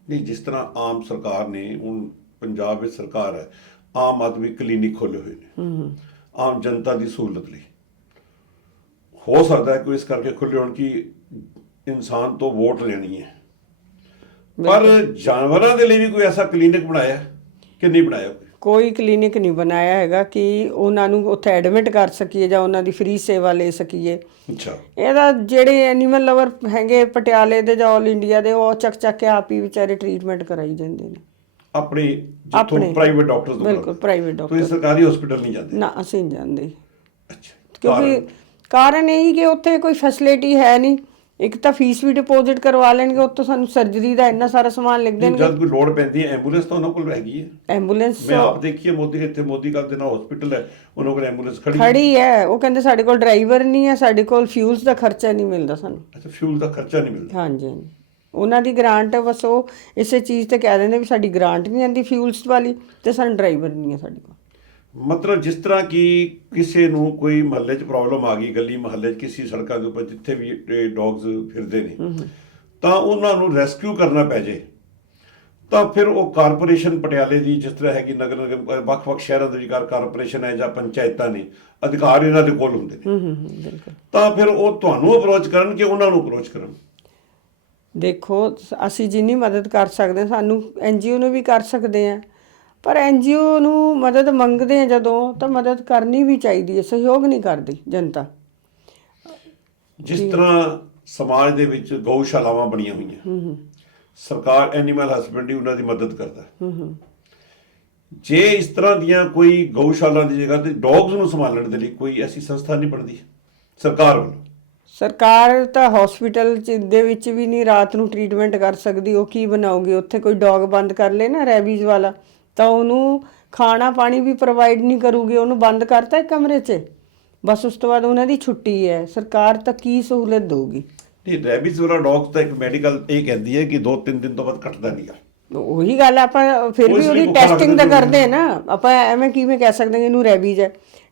ਨਹੀਂ ਜਿਸ ਤਰ੍ਹਾਂ ਆਮ ਸਰਕਾਰ ਨੇ ਹੁਣ ਪੰਜਾਬ ਵਿੱਚ ਸਰਕਾਰ ਹੈ ਆਮ ਆਦਮੀ ਕਲੀਨਿਕ ਖੋਲੇ ਹੋਏ ਨੇ। ਆਮ ਜਨਤਾ ਦੀ ਸਹੂਲਤ ਲਈ। ਹੋ ਸਕਦਾ ਹੈ ਕਿ ਇਸ ਕਰਕੇ ਖੁੱਲੇ ਹੋਣ ਕਿ ਇਨਸਾਨ ਤੋਂ ਵੋਟ ਲੈਣੀ ਹੈ। ਪਰ ਜਾਨਵਰਾਂ ਦੇ ਲਈ ਵੀ ਕੋਈ ਐਸਾ ਕਲੀਨਿਕ ਬਣਾਇਆ ਕਿ ਨਹੀਂ ਬਣਾਇਆ ਕੋਈ ਕਲੀਨਿਕ ਨਹੀਂ ਬਣਾਇਆ ਹੈਗਾ ਕਿ ਉਹਨਾਂ ਨੂੰ ਉੱਥੇ ਐਡਮਿਟ ਕਰ ਸਕੀਏ ਜਾਂ ਉਹਨਾਂ ਦੀ ਫ੍ਰੀ ਸੇਵਾ ਲੈ ਸਕੀਏ। ਅੱਛਾ। ਇਹਦਾ ਜਿਹੜੇ ਐਨੀਮਲ ਲਵਰ ਹੈਗੇ ਪਟਿਆਲੇ ਦੇ ਜਾਂ ਆਲ ਇੰਡੀਆ ਦੇ ਉਹ ਚੱਕ ਚੱਕ ਕੇ ਆਪ ਹੀ ਵਿਚਾਰੇ ਟ੍ਰੀਟਮੈਂਟ ਕਰਾਈ ਜਾਂਦੇ ਨੇ। ਆਪਣੇ ਜਿੱਥੋਂ। ਪ੍ਰਾਈਵੇਟ ਡਾਕਟਰਸ ਤੋਂ ਬਿਲਕੁਲ ਪ੍ਰਾਈਵੇਟ ਡਾਕਟਰ ਤੁਸੀਂ ਸਰਕਾਰੀ ਹਸਪੀਟਲ ਨਹੀਂ ਜਾਂਦੇ? ਨਾ ਅਸੀਂ ਜਾਂਦੇ। ਅੱਛਾ। ਕਿਉਂਕਿ ਕਾਰਨ? ਇਹ ਹੀ ਕਿ ਉੱਥੇ ਕੋਈ ਫੈਸਿਲਿਟੀ ਹੈ ਨਹੀਂ। ਇੱਕ ਤਾਂ ਫੀਸ ਵੀ ਡਿਪੋਜ਼ਿਟ ਕਰਵਾ ਲੈਣਗੇ ਉੱਥੋਂ ਸਾਨੂੰ ਸਰਜਰੀ ਦਾ ਇੰਨਾ ਸਾਰਾ ਸਮਾਨ ਲਿਖ ਦੇਣਗੇ। ਜਦ ਕੋਈ ਲੋੜ ਪੈਂਦੀ ਹੈ ਐਂਬੂਲੈਂਸ ਤਾਂ ਉਹਨਾਂ ਕੋਲ ਹੈਗੀ ਹੈ। ਐਂਬੂਲੈਂਸ ਮੈਂ ਆਪ ਦੇਖੀ ਹੈ ਮੋਦੀ ਇੱਥੇ ਮੋਦੀ ਕਾਲ ਦੇ ਨਾਲ ਹਸਪੀਟਲ ਹੈ ਉਹਨਾਂ ਕੋਲ ਐਂਬੂਲੈਂਸ ਖੜੀ ਹੈ ਖੜੀ ਹੈ। ਉਹ ਕਹਿੰਦੇ ਸਾਡੇ ਕੋਲ ਡਰਾਈਵਰ ਨਹੀਂ ਹੈ ਸਾਡੇ ਕੋਲ ਫਿਊਲਸ ਦਾ ਖਰਚਾ ਨਹੀਂ ਮਿਲਦਾ ਸਾਨੂੰ। ਅੱਛਾ ਫਿਊਲ ਦਾ ਖਰਚਾ ਨਹੀਂ ਮਿਲਦਾ। ਹਾਂਜੀ ਹਾਂਜੀ। ਉਹਨਾਂ ਦੀ ਗ੍ਰਾਂਟ ਬਸ ਉਹ ਇਸੇ ਚੀਜ਼ ਤੇ ਕਹਿ ਦਿੰਦੇ ਵੀ ਸਾਡੀ ਗ੍ਰਾਂਟ ਨਹੀਂ ਆਂਦੀ ਫਿਊਲਸ ਵਾਲੀ ਤੇ ਸਾਨੂੰ ਡਰਾਈਵਰ ਨਹੀਂ ਹੈ ਸਾਡੇ ਕੋਲ। ਮਤਲਬ ਜਿਸ ਤਰ੍ਹਾਂ ਕਿ ਕਿਸੇ ਨੂੰ ਕੋਈ ਮਹੱਲੇ 'ਚ ਪ੍ਰੋਬਲਮ ਆ ਗਈ ਗਲੀ ਮਹੱਲੇ 'ਚ ਕਿਸੇ ਸੜਕਾਂ ਦੇ ਉੱਪਰ ਜਿੱਥੇ ਵੀ ਡੌਗਸ ਫਿਰਦੇ ਨੇ ਤਾਂ ਉਹਨਾਂ ਨੂੰ ਰੈਸਕਿਊ ਕਰਨਾ ਪੈ ਜੇ। ਤਾਂ ਫਿਰ ਉਹ ਕਾਰਪੋਰੇਸ਼ਨ ਪਟਿਆਲੇ ਦੀ ਜਿਸ ਤਰ੍ਹਾਂ ਹੈਗੀ ਨਗਰ ਨਿਗਮ ਵੱਖ-ਵੱਖ ਸ਼ਹਿਰਾਂ ਦੇ ਵਿਚਕਾਰ ਕਾਰਪੋਰੇਸ਼ਨ ਹੈ ਜਾਂ ਪੰਚਾਇਤਾਂ ਨੇ ਅਧਿਕਾਰ ਇਹਨਾਂ ਦੇ ਕੋਲ ਹੁੰਦੇ ਨੇ। ਹੂੰ ਹੂੰ ਹੂੰ, ਬਿਲਕੁਲ। ਤਾਂ ਫਿਰ ਉਹ ਤੁਹਾਨੂੰ ਅਪਰੋਚ ਕਰਨ ਕਿ ਉਹਨਾਂ ਨੂੰ ਅਪਰੋਚ ਕਰਨ। ਦੇਖੋ ਅਸੀਂ ਜਿੰਨੀ ਮਦਦ ਕਰ ਸਕਦੇ ਸਾਨੂੰ ਐਨਜੀਓ ਨੂੰ ਵੀ ਕਰ ਸਕਦੇ ਆ ਪਰ ਐਨਜੀਓ ਨੂੰ ਮਦਦ ਮੰਗਦੇ ਆ ਜਦੋਂ ਤਾਂ ਮਦਦ ਕਰਨੀ ਵੀ ਚਾਹੀਦੀ ਹੈ ਸਹਿਯੋਗ ਨਹੀਂ ਕਰਦੀ ਜਨਤਾ। ਜਿਸ ਤਰ੍ਹਾਂ ਸਮਾਜ ਦੇ ਵਿੱਚ ਗਊਸ਼ਾਲਾਵਾਂ ਬਣੀਆਂ ਹੋਈਆਂ ਸਰਕਾਰ ਐਨੀਮਲ ਹਸਬੈਂਡਰੀ ਉਹਨਾਂ ਦੀ ਮਦਦ ਕਰਦਾ ਹੈ। ਜੇ ਇਸ ਤਰ੍ਹਾਂ ਦੀਆਂ ਕੋਈ ਗਊਸ਼ਾਲਾ ਦੀ ਜਗ੍ਹਾ ਤੇ ਡੌਗਸ ਨੂੰ ਸੰਭਾਲਣ ਦੇ ਲਈ ਕੋਈ ਐਸੀ ਸੰਸਥਾ ਨਹੀਂ ਬਣਦੀ ਸਰਕਾਰ ਵੱਲੋਂ? ਸਰਕਾਰ ਤਾਂ ਹਸਪੀਟਲ ਚ ਦੇ ਵਿੱਚ ਵੀ ਨਹੀਂ ਰਾਤ ਨੂੰ ਟ੍ਰੀਟਮੈਂਟ ਕਰ ਸਕਦੀ ਉਹ ਕੀ ਬਣਾਉਗੀ? ਉੱਥੇ ਕੋਈ ਡੌਗ ਬੰਦ ਕਰ ਲੇ ਨਾ ਰੈਬੀਜ਼ ਵਾਲਾ। ਤਾਂ ਉਹਨੂੰ ਖਾਣਾ ਪਾਣੀ ਵੀ ਪ੍ਰੋਵਾਈਡ ਨਹੀਂ ਕਰੂਗੀ ਉਹਨੂੰ ਬੰਦ ਕਰਤਾ ਇੱਕ ਕਮਰੇ 'ਚ? ਬਸ ਉਸ ਤੋਂ ਬਾਅਦ ਉਹਨਾਂ ਦੀ ਛੁੱਟੀ ਹੈ। ਸਰਕਾਰ ਤਾਂ ਕੀ ਸਹੂਲਤ ਦੇਊਗੀ? ਨਹੀਂ ਰੈਬਿਸ ਵਾਲਾ ਡੌਗ ਤਾਂ ਇੱਕ ਮੈਡੀਕਲ ਇਹ ਕਹਿੰਦੀ ਹੈ ਕਿ 2-3 ਦਿਨ ਤੋਂ ਬਾਅਦ ਕੱਟਦਾ ਨਹੀਂਗਾ ਉਹੀ ਗੱਲ ਆ, ਆਪਾਂ ਫਿਰ ਵੀ ਉਹਦੀ ਟੈਸਟਿੰਗ ਤਾਂ ਕਰਦੇ ਆ ਨਾ। ਆਪਾਂ ਐਵੇਂ ਕਿਵੇਂ ਕਹਿ ਸਕਦੇ ਹਾਂ ਇਹਨੂੰ ਰੈਬੀਜ਼ ਹੈ?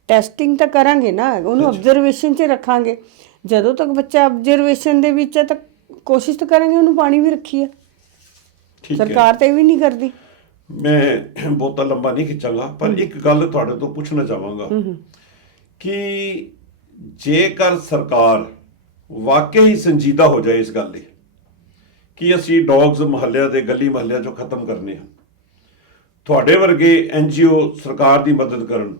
ਟੈਸਟਿੰਗ ਤਾਂ ਕਰਾਂਗੇ ਨਾ ਉਹਨੂੰ ਆਬਜ਼ਰਵੇਸ਼ਨ 'ਚ ਰੱਖਾਂਗੇ। ਜਦੋਂ ਤੱਕ ਬੱਚਾ ਆਬਜ਼ਰਵੇਸ਼ਨ ਦੇ ਵਿੱਚ ਹੈ ਤਾਂ ਕੋਸ਼ਿਸ਼ ਤਾਂ ਕਰਾਂਗੇ ਉਹਨੂੰ ਪਾਣੀ ਵੀ ਰੱਖੀਏ। ਸਰਕਾਰ ਤਾਂ ਇਹ ਵੀ ਨਹੀਂ ਕਰਦੀ। ਮੈਂ ਬਹੁਤਾ ਲੰਬਾ ਨਹੀਂ ਖਿੱਚਾਂਗਾ ਪਰ ਇੱਕ ਗੱਲ ਤੁਹਾਡੇ ਤੋਂ ਪੁੱਛਣਾ ਚਾਹਾਂਗਾ। ਕਿ ਜੇਕਰ ਸਰਕਾਰ ਵਾਕਈ ਹੀ ਸੰਜੀਦਾ ਹੋ ਜਾਏ ਇਸ ਗੱਲ ਲਈ ਕਿ ਅਸੀਂ ਡੌਗਸ ਮੁਹੱਲਿਆਂ ਦੇ ਗਲੀ ਮੁਹੱਲਿਆਂ ਚੋਂ ਖਤਮ ਕਰਨੇ ਆ ਤੁਹਾਡੇ ਵਰਗੇ ਐਨਜੀਓ ਸਰਕਾਰ ਦੀ ਮਦਦ ਕਰਨ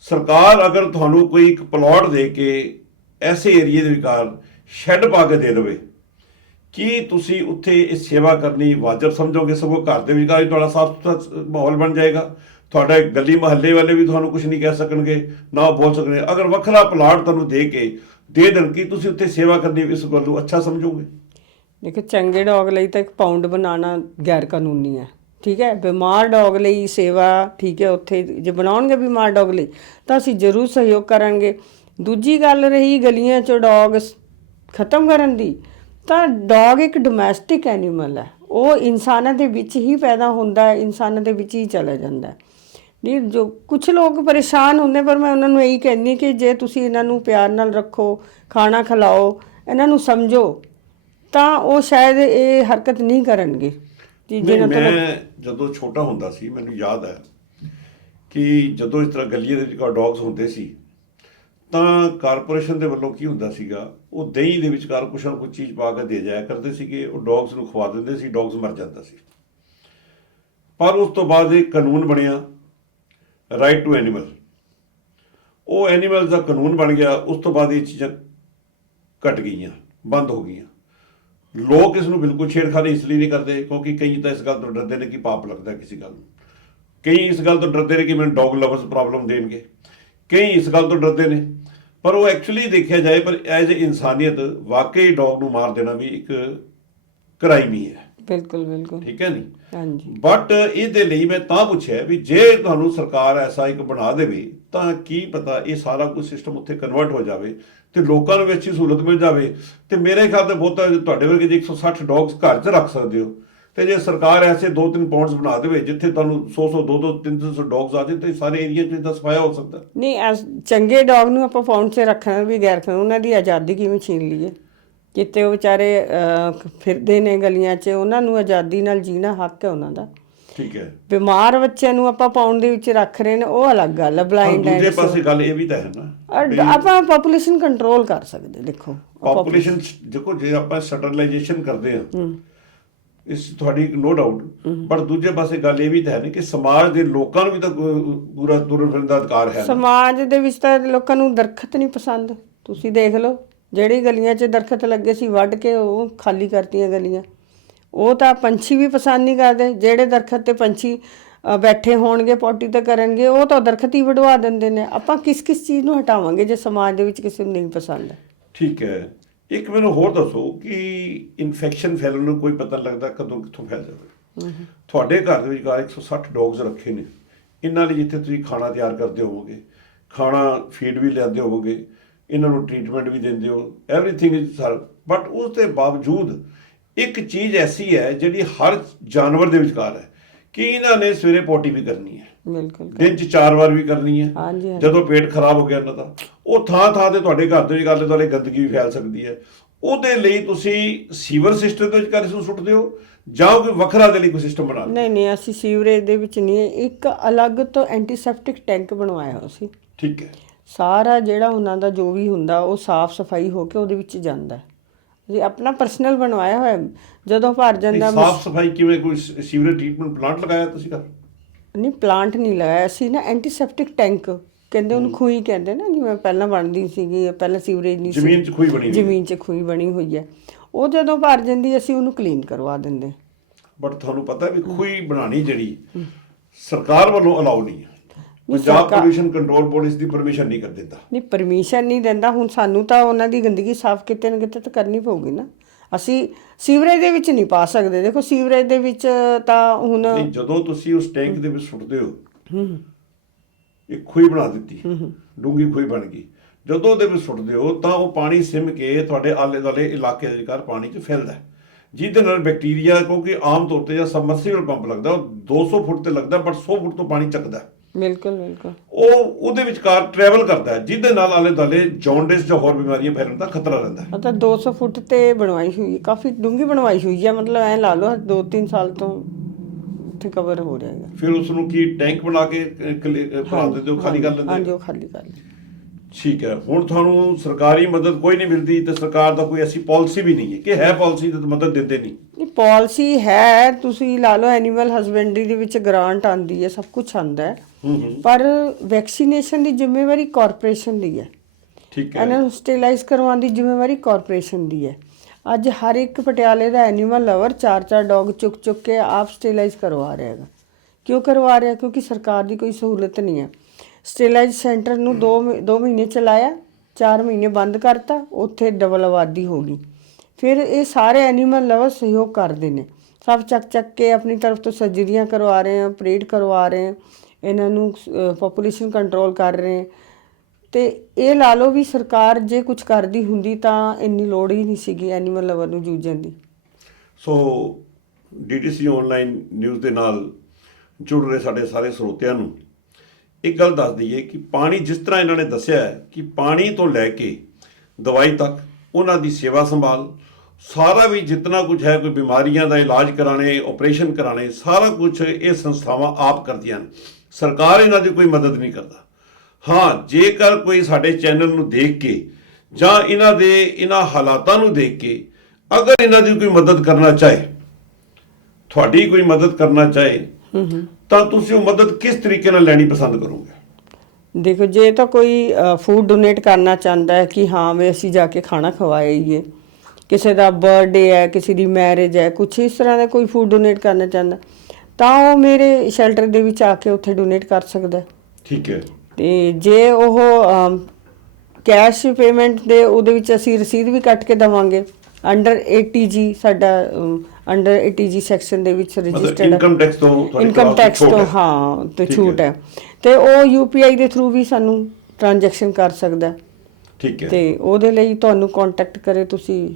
ਸਰਕਾਰ ਅਗਰ ਤੁਹਾਨੂੰ ਕੋਈ ਇੱਕ ਪਲਾਟ ਦੇ ਕੇ ਐਸੇ ਏਰੀਏ ਦੇ ਵਿਕਾਰ ਸ਼ੈੱਡ ਪਾ ਕੇ ਦੇ ਦੇਵੇ ਕੀ ਤੁਸੀਂ ਉੱਥੇ ਇਹ ਸੇਵਾ ਕਰਨੀ ਵਾਜਬ ਸਮਝੋਗੇ? ਸਗੋਂ ਘਰ ਦੇ ਵਿਕਾਰ ਹੀ ਤੁਹਾਡਾ ਸਾਫ਼ ਸੁਥਰਾ ਮਾਹੌਲ ਬਣ ਜਾਏਗਾ। ਤੁਹਾਡਾ ਗਲੀ ਮਹੱਲੇ ਵਾਲੇ ਵੀ ਤੁਹਾਨੂੰ ਕੁਝ ਨਹੀਂ ਕਹਿ ਸਕਣਗੇ, ਨਾ ਉਹ ਬੋਲ ਸਕਣਗੇ। ਅਗਰ ਵੱਖਰਾ ਪਲਾਟ ਤੁਹਾਨੂੰ ਦੇ ਕੇ ਦੇ ਦੇਣ, ਕੀ ਤੁਸੀਂ ਉੱਥੇ ਸੇਵਾ ਕਰਨੀ ਇਸ ਗੱਲ ਨੂੰ ਅੱਛਾ ਸਮਝੋਗੇ? ਦੇਖੋ, ਚੰਗੇ ਡੌਗ ਲਈ ਤਾਂ ਇੱਕ ਪਾਉਂਡ ਬਣਾਉਣਾ ਗੈਰ ਕਾਨੂੰਨੀ ਹੈ, ਠੀਕ ਹੈ? ਬਿਮਾਰ ਡੌਗ ਲਈ ਸੇਵਾ ਠੀਕ ਹੈ ਉੱਥੇ, ਜੇ ਬਣਾਉਣਗੇ ਬਿਮਾਰ ਡੌਗ ਲਈ, ਤਾਂ ਅਸੀਂ ਜ਼ਰੂਰ ਸਹਿਯੋਗ ਕਰਾਂਗੇ। ਦੂਜੀ ਗੱਲ ਰਹੀ ਗਲੀਆਂ 'ਚ ਡੌਗ ਖਤਮ ਕਰਨ ਦੀ ਤਾਂ ਡੌਗ ਇੱਕ ਡੋਮੈਸਟਿਕ ਐਨੀਮਲ ਹੈ। ਉਹ ਇਨਸਾਨਾਂ ਦੇ ਵਿੱਚ ਹੀ ਪੈਦਾ ਹੁੰਦਾ ਹੈ ਇਨਸਾਨਾਂ ਦੇ ਵਿੱਚ ਹੀ ਚਲਾ ਜਾਂਦਾ ਹੈ। ਨਹੀਂ ਜੋ ਕੁਝ ਲੋਕ ਪਰੇਸ਼ਾਨ ਹੁੰਦੇ ਪਰ ਮੈਂ ਉਹਨਾਂ ਨੂੰ ਇਹੀ ਕਹਿੰਦੀ ਕਿ ਜੇ ਤੁਸੀਂ ਇਹਨਾਂ ਨੂੰ ਪਿਆਰ ਨਾਲ ਰੱਖੋ ਖਾਣਾ ਖਿਲਾਓ ਇਹਨਾਂ ਨੂੰ ਸਮਝੋ ਤਾਂ ਉਹ ਸ਼ਾਇਦ ਇਹ ਹਰਕਤ ਨਹੀਂ ਕਰਨਗੇ। ਜਿਹਨਾਂ ਤੋਂ ਮੈਂ ਜਦੋਂ ਛੋਟਾ ਹੁੰਦਾ ਸੀ ਮੈਨੂੰ ਯਾਦ ਹੈ ਕਿ ਜਦੋਂ ਇਸ ਤਰ੍ਹਾਂ ਗਲੀਆਂ ਦੇ ਵਿੱਚ ਡੌਗਸ ਹੁੰਦੇ ਸੀ ਤਾਂ ਕਾਰਪੋਰੇਸ਼ਨ ਦੇ ਵੱਲੋਂ ਕੀ ਹੁੰਦਾ ਸੀਗਾ? ਉਹ ਦਹੀਂ ਦੇ ਵਿਚਕਾਰ ਕੁਛ ਨਾ ਕੁਛ ਚੀਜ਼ ਪਾ ਕੇ ਦੇ ਜਾਇਆ ਕਰਦੇ ਸੀਗੇ, ਉਹ ਡੌਗਸ ਨੂੰ ਖਵਾ ਦਿੰਦੇ ਸੀ ਡੌਗਸ ਮਰ ਜਾਂਦਾ ਸੀ। ਪਰ ਉਸ ਤੋਂ ਬਾਅਦ ਇੱਕ ਕਾਨੂੰਨ ਬਣਿਆ ਰਾਈਟ ਟੂ ਐਨੀਮਲ ਉਹ ਐਨੀਮਲ ਦਾ ਕਾਨੂੰਨ ਬਣ ਗਿਆ, ਉਸ ਤੋਂ ਬਾਅਦ ਇਹ ਚੀਜ਼ਾਂ ਘਟ ਗਈਆਂ, ਬੰਦ ਹੋ ਗਈਆਂ। ਲੋਕ ਇਸ ਨੂੰ ਬਿਲਕੁਲ ਛੇੜਖਾਨੀ ਇਸ ਲਈ ਨਹੀਂ ਕਰਦੇ, ਕਿਉਂਕਿ ਕਈ ਤਾਂ ਇਸ ਗੱਲ ਤੋਂ ਡਰਦੇ ਨੇ ਕਿ ਪਾਪ ਲੱਗਦਾ ਕਿਸੇ ਗੱਲ ਨੂੰ। ਕਈ ਇਸ ਗੱਲ ਤੋਂ ਡਰਦੇ ਨੇ ਕਿ ਮੈਨੂੰ ਡੌਗ ਲਵਰਸ ਪ੍ਰੋਬਲਮ ਦੇਣਗੇ। ਕਈ ਇਸ ਗੱਲ ਤੋਂ ਡਰਦੇ ਨੇ ਪਰ ਉਹ ਐਕਚੁਅਲੀ ਦੇਖਿਆ ਜਾਏ ਪਰ ਐਜ਼ ਅ ਇਨਸਾਨੀਅਤ ਵਾਕਈ ਡੌਗ ਨੂੰ ਮਾਰ ਦੇਣਾ ਵੀ ਇੱਕ ਕ੍ਰਾਈਮ ਹੀ ਹੈ। ਬਿਲਕੁਲ ਬਿਲਕੁਲ। ਠੀਕ ਹੈ ਨਹੀਂ ਹਾਂਜੀ। ਬਟ ਇਹਦੇ ਲਈ ਮੈਂ ਤਾਂ ਪੁੱਛਿਆ ਵੀ ਜੇ ਤੁਹਾਨੂੰ ਸਰਕਾਰ ਐਸਾ ਇੱਕ ਬਣਾ ਦੇਵੇ ਤਾਂ ਕੀ ਪਤਾ ਇਹ ਸਾਰਾ ਕੁਝ ਸਿਸਟਮ ਉੱਥੇ ਕਨਵਰਟ ਹੋ ਜਾਵੇ ਤੇ ਲੋਕਾਂ ਨੂੰ ਵੀ ਅੱਛੀ ਸਹੂਲਤ ਮਿਲ ਜਾਵੇ। ਤੇ ਮੇਰੇ ਖਿਆਲ ਤੇ ਬਹੁਤਾ ਤੁਹਾਡੇ ਵਰਗੇ ਜੇ 160 ਡੌਗਸ ਘਰ 'ਚ ਰੱਖ ਸਕਦੇ ਹੋ। ਤੇ ਜੇ ਸਰਕਾਰ ਐਸੇ 2-3 ਪੌਂਡਸ ਬਣਾ ਦੇਵੇ ਜਿੱਥੇ ਤੁਹਾਨੂੰ 100-100 200 300 ਡੌਗਸ ਆ ਜਾਣ ਤੇ ਸਾਰੇ ਏਰੀਆ 'ਚ ਇਹਦਾ ਸਫਾਇਆ ਹੋ ਸਕਦਾ। ਨਹੀਂ ਐਸ ਚੰਗੇ ਡੌਗ ਨੂੰ ਆਪਾਂ ਪਾਉਂਡ 'ਚ ਰੱਖਣਾ ਵੀ ਗੈਰ ਕਾਨੂੰਨੀ ਉਹਨਾਂ ਦੀ ਆਜ਼ਾਦੀ ਕਿਵੇਂ ਛੀਨ ਲਈਏ ਕਿਤੇ ਉਹ ਵਿਚਾਰੇ ਅਹ, ਫਿਰਦੇ ਨੇ ਗਲੀਆਂ 'ਚ ਉਹਨਾਂ ਨੂੰ ਆਜ਼ਾਦੀ ਨਾਲ ਜੀਣਾ ਹੱਕ ਹੈ ਉਹਨਾਂ ਦਾ। ਠੀਕ ਹੈ। ਬਿਮਾਰ ਬੱਚਿਆਂ ਨੂੰ ਆਪਾਂ ਪਾਉਣ ਦੇ ਵਿੱਚ ਰੱਖ ਰਹੇ ਨੇ ਉਹ ਅਲੱਗ ਗੱਲ ਹੈ ਪਰ ਬਲਾਈਂਡ ਦੂਜੇ ਪਾਸੇ ਗੱਲ ਇਹ ਵੀ ਤਾਂ ਹੈ ਨਾ ਆਪਾਂ ਪੋਪੂਲੇਸ਼ਨ ਕੰਟਰੋਲ ਕਰ ਸਕਦੇ ਦੇਖੋ। ਪੋਪੂਲੇਸ਼ਨ ਦੇਖੋ ਜੇ ਆਪਾਂ ਸਟਰਲਾਈਜੇਸ਼ਨ ਕਰਦੇ ਹਾਂ। ਇਸ ਤੁਹਾਡੀ ਨੋ ਡਾਊਟ ਪਰ ਦੂਜੇ ਪਾਸੇ ਗੱਲ ਇਹ ਵੀ ਤਾਂ ਹੈ ਨਾ ਕਿ ਸਮਾਜ ਦੇ ਲੋਕਾਂ ਨੂੰ ਵੀ ਤਾਂ ਪੂਰਾ ਤੁਰਨ ਫਿਰਨ ਦਾ ਅਧਿਕਾਰ ਹੈ। ਸਮਾਜ ਦੇ ਵਿੱਚ ਤਾਂ ਲੋਕਾਂ ਨੂੰ ਦਰਖਤ ਨਹੀਂ ਪਸੰਦ। ਤੁਸੀਂ ਦੇਖ ਲਓ ਜਿਹੜੀ ਗਲੀਆਂ 'ਚ ਦਰਖਤ ਲੱਗੇ ਸੀ ਵੱਢ ਕੇ ਉਹ ਖਾਲੀ ਕਰਤੀਆਂ ਗਲੀਆਂ। ਉਹ ਤਾਂ ਪੰਛੀ ਵੀ ਪਸੰਦ ਨਹੀਂ ਕਰਦੇ। ਜਿਹੜੇ ਦਰਖਤ ਤੇ ਪੰਛੀ ਬੈਠੇ ਹੋਣਗੇ ਪੋਟੀ ਤੇ ਕਰਨਗੇ ਉਹ ਤਾਂ ਦਰਖਤ ਹੀ ਵਢਵਾ ਦਿੰਦੇ ਨੇ। ਆਪਾਂ ਕਿਸ ਕਿਸ ਚੀਜ਼ ਨੂੰ ਹਟਾਵਾਂਗੇ ਜੇ ਸਮਾਜ ਦੇ ਵਿੱਚ ਕਿਸੇ ਨੂੰ ਨਹੀਂ ਪਸੰਦ? ਠੀਕ ਹੈ। ਇੱਕ ਮੈਨੂੰ ਹੋਰ ਦੱਸੋ ਕਿ ਇਨਫੈਕਸ਼ਨ ਫੈਲਣ ਨੂੰ ਕੋਈ ਪਤਾ ਲੱਗਦਾ ਕਦੋਂ ਕਿੱਥੋਂ ਫੈਲ ਜਾਵੇ। ਤੁਹਾਡੇ ਘਰ ਦੇ ਵਿੱਚ ਘਰ 160 ਡੌਗਸ ਰੱਖੇ ਨੇ। ਇਹਨਾਂ ਲਈ ਜਿੱਥੇ ਤੁਸੀਂ ਖਾਣਾ ਤਿਆਰ ਕਰਦੇ ਹੋਵੋਗੇ ਖਾਣਾ ਫੀਡ ਵੀ ਲਿਆਉਂਦੇ ਹੋਵੋਗੇ ਇਹਨਾਂ ਨੂੰ ਟ੍ਰੀਟਮੈਂਟ ਵੀ ਦਿੰਦੇ ਹੋ ਐਵਰੀਥਿੰਗ ਇਜ਼ ਸਰ ਬਟ ਉਸ ਦੇ ਬਾਵਜੂਦ ਇੱਕ ਚੀਜ਼ ਐਸੀ ਹੈ ਜਿਹੜੀ ਹਰ ਜਾਨਵਰ ਦੇ ਵਿਚਕਾਰ ਹੈ ਕਿ ਇਹਨਾਂ ਨੇ ਸਵੇਰੇ ਪੋਟੀ ਵੀ ਕਰਨੀ ਹੈ। ਬਿਲਕੁਲ ਦਿਨ ਚ ਚਾਰ ਵਾਰ ਵੀ ਕਰਨੀ ਹੈ। ਹਾਂਜੀ ਹਾਂਜੀ। ਜਦੋਂ ਪੇਟ ਖਰਾਬ ਹੋ ਗਿਆ ਇਹਨਾਂ ਦਾ ਉਹ ਥਾਂ ਥਾਂ ਤੇ ਤੁਹਾਡੇ ਘਰ ਦੇ ਵਿੱਚ ਆਲੇ ਦੁਆਲੇ ਗੰਦਗੀ ਵੀ ਫੈਲ ਸਕਦੀ ਹੈ। ਉਹਦੇ ਲਈ ਤੁਸੀਂ ਸੀਵਰ ਸਿਸਟਮ ਦੇ ਵਿੱਚ ਕਰ ਇਸ ਨੂੰ ਸੁੱਟਦੇ ਹੋ ਜਾਂ ਕੋਈ ਵੱਖਰਾ ਦੇ ਲਈ ਕੋਈ ਸਿਸਟਮ ਬਣਾ ਲਓ? ਨਹੀਂ ਨਹੀਂ ਅਸੀਂ ਸੀਵਰੇਜ ਦੇ ਵਿੱਚ ਨਹੀਂ। ਇੱਕ ਅਲੱਗ ਤੋਂ ਐਂਟੀਸੈਪਟਿਕ ਟੈਂਕ ਬਣਵਾਇਆ ਹੋਇਆ ਸੀ। ਠੀਕ ਹੈ। ਸਾਰਾ ਜਿਹੜਾ ਉਹਨਾਂ ਦਾ ਜੋ ਵੀ ਹੁੰਦਾ ਉਹ ਸਾਫ਼ ਸਫ਼ਾਈ ਹੋ ਕੇ ਉਹਦੇ ਵਿੱਚ ਜਾਂਦਾ ਹੈ। ਅਸੀਂ ਆਪਣਾ ਪਰਸਨਲ ਬਣਵਾਇਆ ਹੋਇਆ ਹੈ। ਜਦੋਂ ਭਰ ਜਾਂਦਾ ਸਾਫ਼ ਸਫ਼ਾਈ ਕਿਵੇਂ ਕੋਈ ਸੀਵਰੇਜ ਟ੍ਰੀਟਮੈਂਟ ਪਲਾਂਟ ਲਗਾਇਆ ਤੁਸੀਂ ਘਰ? ਨਹੀਂ ਪਲਾਂਟ ਨਹੀਂ ਲਗਾਇਆ ਸੀ ਨਾ ਐਂਟੀਸੈਪਟਿਕ ਟੈਂਕ ਕਹਿੰਦੇ ਉਹਨੂੰ ਖੂਹੀ ਕਹਿੰਦੇ ਨਾ ਜਿਵੇਂ ਪਹਿਲਾਂ ਬਣਦੀ ਸੀਗੀ ਪਹਿਲਾਂ ਸੀਵਰੇਜ ਨਹੀਂ ਸੀ। ਜ਼ਮੀਨ 'ਚ ਖੂਹੀ ਬਣੀ ਹੋਈ ਜ਼ਮੀਨ 'ਚ ਖੂਹੀ ਬਣੀ ਹੋਈ ਹੈ। ਉਹ ਜਦੋਂ ਭਰ ਜਾਂਦੀ ਅਸੀਂ ਉਹਨੂੰ ਕਲੀਨ ਕਰਵਾ ਦਿੰਦੇ। ਬਟ ਤੁਹਾਨੂੰ ਪਤਾ ਵੀ ਖੂਹੀ ਬਣਾਣੀ ਜਿਹੜੀ ਸਰਕਾਰ ਵੱਲੋਂ ਅਲਾਉ ਨਹੀਂ ਹੈ। ਪੰਜਾਬ ਪੋਲੂਸ਼ਨ ਕੰਟਰੋਲ ਬੋਰਡ ਇਸ ਦੀ ਪਰਮਿਸ਼ਨ ਨਹੀਂ ਕਰ ਦਿੰਦਾ। ਨਹੀਂ ਪਰਮਿਸ਼ਨ ਨਹੀਂ ਦਿੰਦਾ। ਹੁਣ ਸਾਨੂੰ ਤਾਂ ਉਹਨਾਂ ਦੀ ਗੰਦਗੀ ਸਾਫ਼ ਕਿਤੇ ਨਾ ਕਿਤੇ ਤਾਂ ਕਰਨੀ ਪਊਗੀ ਨਾ। ਅਸੀਂ ਸੀਵਰੇਜ ਦੇ ਵਿੱਚ ਨਹੀਂ ਪਾ ਸਕਦੇ। ਦੇਖੋ ਸੀਵਰੇਜ ਦੇ ਵਿੱਚ ਤਾਂ ਹੁਣ ਨਹੀਂ ਜਦੋਂ ਤੁਸੀਂ ਉਸ ਟੈਂਕ ਦੇ ਵਿੱਚ ਸੁੱਟਦੇ ਹੋ ਇੱਕ ਖੂਹੀ ਬਣਾ ਦਿੱਤੀ। ਡੂੰਗੀ ਖੂਹੀ ਬਣ ਗਈ। ਜਦੋਂ ਉਹਦੇ ਵਿੱਚ ਸੁੱਟਦੇ ਹੋ ਤਾਂ ਉਹ ਪਾਣੀ ਸਿਮ ਕੇ ਤੁਹਾਡੇ ਆਲੇ ਦੁਆਲੇ ਇਲਾਕੇ ਦੇ ਵਿਚਕਾਰ ਪਾਣੀ 'ਚ ਫੈਲਦਾ ਹੈ। ਜਿਹਦੇ ਨਾਲ ਬੈਕਟੀਰੀਆ ਕਿਉਂਕਿ ਆਮ ਤੌਰ ਤੇ ਜਾਂ ਸਬਮਰਸੀਬਲ ਪੰਪ ਲੱਗਦਾ ਉਹ 200 ਫੁੱਟ ਤੇ ਲੱਗਦਾ ਬਟ 100 ਫੁੱਟ ਤੋਂ ਪਾਣੀ ਚੱਕਦਾ ਹੈ। ਬਿਲਕੁਲ ਬਿਲਕੁਲ। ਉਹ ਉਹਦੇ ਵਿਚਕਾਰ ਟਰੈਵਲ ਕਰਦਾ ਹੈ ਜਿਹਦੇ ਨਾਲ ਆਲੇ ਦੁਆਲੇ ਜੌਂਡਿਸ ਜਾਂ ਹੋਰ ਬਿਮਾਰੀਆਂ ਫੈਲਣ ਦਾ ਖਤਰਾ ਰਹਿੰਦਾ ਹੈ। ਮਤਲਬ 200 ਫੁੱਟ ਤੇ ਬਣਵਾਈ ਹੋਈ ਹੈ ਕਾਫੀ ਡੂੰਗੀ ਬਣਵਾਈ ਹੋਈ ਹੈ ਮਤਲਬ ਐ ਲਾ ਲਓ 2-3 ਸਾਲ ਤੋਂ ਉੱਥੇ ਕਵਰ ਹੋ ਰਿਹਾ ਹੈ ਫਿਰ ਉਸ ਨੂੰ ਕੀ ਟੈਂਕ ਬਣਾ ਕੇ ਅ, ਕਲੇ- ਅ, ਭਰਾ ਦਿੰਦੇ ਹੋ ਖਾਲੀ ਕਰ ਲੈਂਦੇ ਹਾਂਜੀ ਹੋ ਉਹ ਖਾਲੀ ਕਰ ਲਈ ਠੀਕ ਹੈ। ਹੁਣ ਤੁਹਾਨੂੰ ਸਰਕਾਰੀ ਮਦਦ ਕੋਈ ਨਹੀਂ ਮਿਲਦੀ ਤੇ ਸਰਕਾਰ ਦਾ ਕੋਈ ਐਸੀ ਪਾਲਿਸੀ ਵੀ ਨਹੀਂ ਹੈ ਕਿ ਹੈ ਪਾਲਿਸੀ ਤੇ ਮਦਦ ਦਿੰਦੇ ਨਹੀਂ। ਇਹ ਪਾਲਿਸੀ ਹੈ ਤੁਸੀਂ ਲਾ ਲਓ ਐਨੀਮਲ ਹਸਬੈਂਡਰੀ ਦੇ ਵਿੱਚ ਗ੍ਰਾਂਟ ਆਂਦੀ ਹੈ ਸਭ ਕੁਝ ਆਂਦਾ ਹੈ। ਪਰ ਵੈਕਸੀਨੇਸ਼ਨ ਦੀ ਜ਼ਿੰਮੇਵਾਰੀ ਕਾਰਪੋਰੇਸ਼ਨ ਦੀ ਹੈ। ਠੀਕ ਹੈ। ਇਹਨਾਂ ਨੂੰ ਸਟੇਲਾਈਜ਼ ਕਰਵਾਉਣ ਦੀ ਜ਼ਿੰਮੇਵਾਰੀ ਕਾਰਪੋਰੇਸ਼ਨ ਦੀ ਹੈ। ਅੱਜ ਹਰ ਇੱਕ ਪਟਿਆਲੇ ਦਾ ਐਨੀਮਲ ਲਵਰ ਚਾਰ ਚਾਰ ਡੌਗ ਚੁੱਕ ਚੁੱਕ ਕੇ ਆਪ ਸਟੇਲਾਈਜ਼ ਕਰਵਾ ਰਿਹਾ ਹੈਗਾ। ਕਿਉਂ ਕਰਵਾ ਰਿਹਾ? ਕਿਉਂਕਿ ਸਰਕਾਰ ਦੀ ਕੋਈ ਸਹੂਲਤ ਨਹੀਂ ਹੈ। ਸਟੇਲਾਈਜ਼ ਸੈਂਟਰ ਨੂੰ 2 2 ਮਹੀਨੇ ਚਲਾਇਆ 4 ਮਹੀਨੇ ਬੰਦ ਕਰਤਾ ਉੱਥੇ ਡਬਲ ਆਬਾਦੀ ਹੋ ਗਈ। ਫਿਰ ਇਹ ਸਾਰੇ ਐਨੀਮਲ ਲਵਰ ਸਹਿਯੋਗ ਕਰਦੇ ਨੇ। ਸਭ ਚੱਕ ਚੱਕ ਕੇ ਆਪਣੀ ਤਰਫ ਤੋਂ ਸਰਜਰੀਆਂ ਕਰਵਾ ਰਹੇ ਆ ਪਰੇਡ ਕਰਵਾ ਰਹੇ ਆ ਇਹਨਾਂ ਨੂੰ ਪੋਪੂਲੇਸ਼ਨ ਕੰਟਰੋਲ ਕਰ ਰਹੇ ਆ। ਤੇ ਇਹ ਲਾ ਲਓ ਵੀ ਸਰਕਾਰ ਜੇ ਕੁਝ ਕਰਦੀ ਹੁੰਦੀ ਤਾਂ ਇੰਨੀ ਲੋੜ ਹੀ ਨਹੀਂ ਸੀਗੀ ਐਨੀਮਲ ਲਵਰ ਨੂੰ ਜੂਝਣ ਦੀ। ਸੋ ਡੀਟੀਸੀ ਆਨਲਾਈਨ ਨਿਊਜ਼ ਦੇ ਨਾਲ ਜੁੜ ਰਹੇ ਸਾਡੇ ਸਾਰੇ ਸਰੋਤਿਆਂ ਨੂੰ। ਇੱਕ ਗੱਲ ਦੱਸ ਦਈਏ ਕਿ ਪਾਣੀ ਜਿਸ ਤਰ੍ਹਾਂ ਇਹਨਾਂ ਨੇ ਦੱਸਿਆ ਹੈ ਕਿ ਪਾਣੀ ਤੋਂ ਲੈ ਕੇ ਦਵਾਈ ਤੱਕ ਉਹਨਾਂ ਦੀ ਸੇਵਾ ਸੰਭਾਲ, ਸਾਰਾ ਵੀ ਜਿੰਨਾ ਕੁਝ ਹੈ, ਕੋਈ ਬਿਮਾਰੀਆਂ ਦਾ ਇਲਾਜ ਕਰਾਣੇ ਆਪਰੇਸ਼ਨ ਕਰਾਣੇ ਸਾਰਾ ਕੁਝ ਇਹ ਸੰਸਥਾਵਾਂ ਆਪ ਕਰਦੀਆਂ ਨੇ ਸਰਕਾਰ ਇਹਨਾਂ ਦੀ ਕੋਈ ਮਦਦ ਨਹੀਂ ਕਰਦਾ। ਹਾਂ, ਜੇਕਰ ਕੋਈ ਸਾਡੇ ਚੈਨਲ ਨੂੰ ਦੇਖ ਕੇ ਜਾਂ ਇਹਨਾਂ ਦੇ, ਇਹਨਾਂ ਹਾਲਾਤਾਂ ਨੂੰ ਦੇਖ ਕੇ ਅਗਰ ਇਹਨਾਂ ਦੀ ਕੋਈ ਮਦਦ ਕਰਨਾ ਚਾਹੇ, ਤੁਹਾਡੀ ਕੋਈ ਮਦਦ ਕਰਨਾ ਚਾਹੇ ਤਾਂ ਤੁਸੀਂ ਉਹ ਮਦਦ ਕਿਸ ਤਰੀਕੇ ਨਾਲ ਲੈਣੀ ਪਸੰਦ ਕਰੋਗੇ ਦੇਖੋ ਜੇ ਤਾਂ ਕੋਈ ਫੂਡ ਡੋਨੇਟ ਕਰਨਾ ਚਾਹੁੰਦਾ ਹੈ ਕਿ ਹਾਂ ਵੀ ਅਸੀਂ ਜਾ ਕੇ ਖਾਣਾ ਖਵਾਈਏ ਕਿਸੇ ਦਾ ਬਰਥਡੇ ਹੈ ਕਿਸੇ ਦੀ ਮੈਰਿਜ ਹੈ ਕੁਛ ਇਸ ਤਰ੍ਹਾਂ ਦਾ ਕੋਈ ਫੂਡ ਡੋਨੇਟ ਕਰਨਾ ਚਾਹੁੰਦਾ ਤਾਂ ਉਹ ਮੇਰੇ ਸ਼ੈਲਟਰ ਦੇ ਵਿੱਚ ਆ ਕੇ ਉੱਥੇ ਡੋਨੇਟ ਕਰ ਸਕਦਾ। ਠੀਕ ਹੈ ਤੇ ਜੇ ਉਹ ਕੈਸ਼ ਪੇਮੈਂਟ ਦੇ ਉਹਦੇ ਵਿੱਚ ਅਸੀਂ ਰਸੀਦ ਵੀ ਕੱਟ ਕੇ ਦਵਾਂਗੇ ਅੰਡਰ 80G ਸਾਡਾ ਅੰਡਰ 80G ਸੈਕਸ਼ਨ ਦੇ ਵਿੱਚ ਰਜਿਸਟਰਡ ਇਨਕਮ ਟੈਕਸ ਤੋਂ ਇਨਕਮ ਟੈਕਸ ਤੋਂ ਹੈ। ਤੇ ਛੂਟ ਹੈ। ਤੇ ਉਹ ਯੂਪੀਆਈ ਦੇ ਥਰੂ ਵੀ ਸਾਨੂੰ ਟ੍ਰਾਂਜੈਕਸ਼ਨ ਕਰ ਸਕਦਾ ਹੈ। ਠੀਕ ਹੈ ਤੇ ਉਹਦੇ ਲਈ ਤੁਹਾਨੂੰ ਕੰਟੈਕਟ ਕਰੇ ਤੁਸੀਂ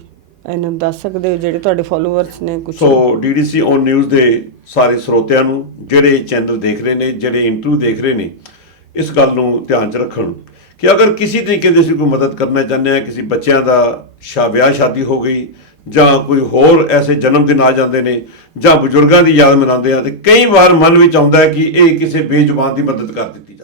ਇਹਨਾਂ ਨੂੰ ਦੱਸ ਸਕਦੇ ਹੋ ਜਿਹੜੇ ਤੁਹਾਡੇ ਫਾਲੋਅਰਸ ਨੇ ਕੁਝ ਸੋ ਡੀਡੀਸੀ ਔਨ ਨਿਊਜ਼ ਦੇ ਸਾਰੇ ਸਰੋਤਿਆਂ ਨੂੰ ਜਿਹੜੇ ਚੈਨਲ ਦੇਖ ਰਹੇ ਨੇ ਜਿਹੜੇ ਇੰਟਰਵਿਊ ਦੇਖ ਰਹੇ ਨੇ ਇਸ ਗੱਲ ਨੂੰ ਧਿਆਨ 'ਚ ਰੱਖਣ ਕਿ ਅਗਰ ਕਿਸੇ ਤਰੀਕੇ ਦੀ ਅਸੀਂ ਕੋਈ ਮਦਦ ਕਰਨਾ ਚਾਹੁੰਦੇ ਹਾਂ ਕਿਸੇ ਬੱਚਿਆਂ ਦਾ ਸ਼ਾ ਵਿਆਹ ਸ਼ਾਦੀ ਹੋ ਗਈ ਜਾਂ ਕੋਈ ਹੋਰ ਐਸੇ ਜਨਮ ਦਿਨ ਆ ਜਾਂਦੇ ਨੇ, ਜਾਂ ਬਜ਼ੁਰਗਾਂ ਦੀ ਯਾਦ ਮਨਾਉਂਦੇ ਆ, ਤੇ ਕਈ ਵਾਰ ਮਨ ਵਿੱਚ ਆਉਂਦਾ ਕਿ ਇਹ ਕਿਸੇ ਬੇਜ਼ੁਬਾਨ ਦੀ ਮਦਦ ਕਰ ਦਿੱਤੀ ਜਾਵੇ।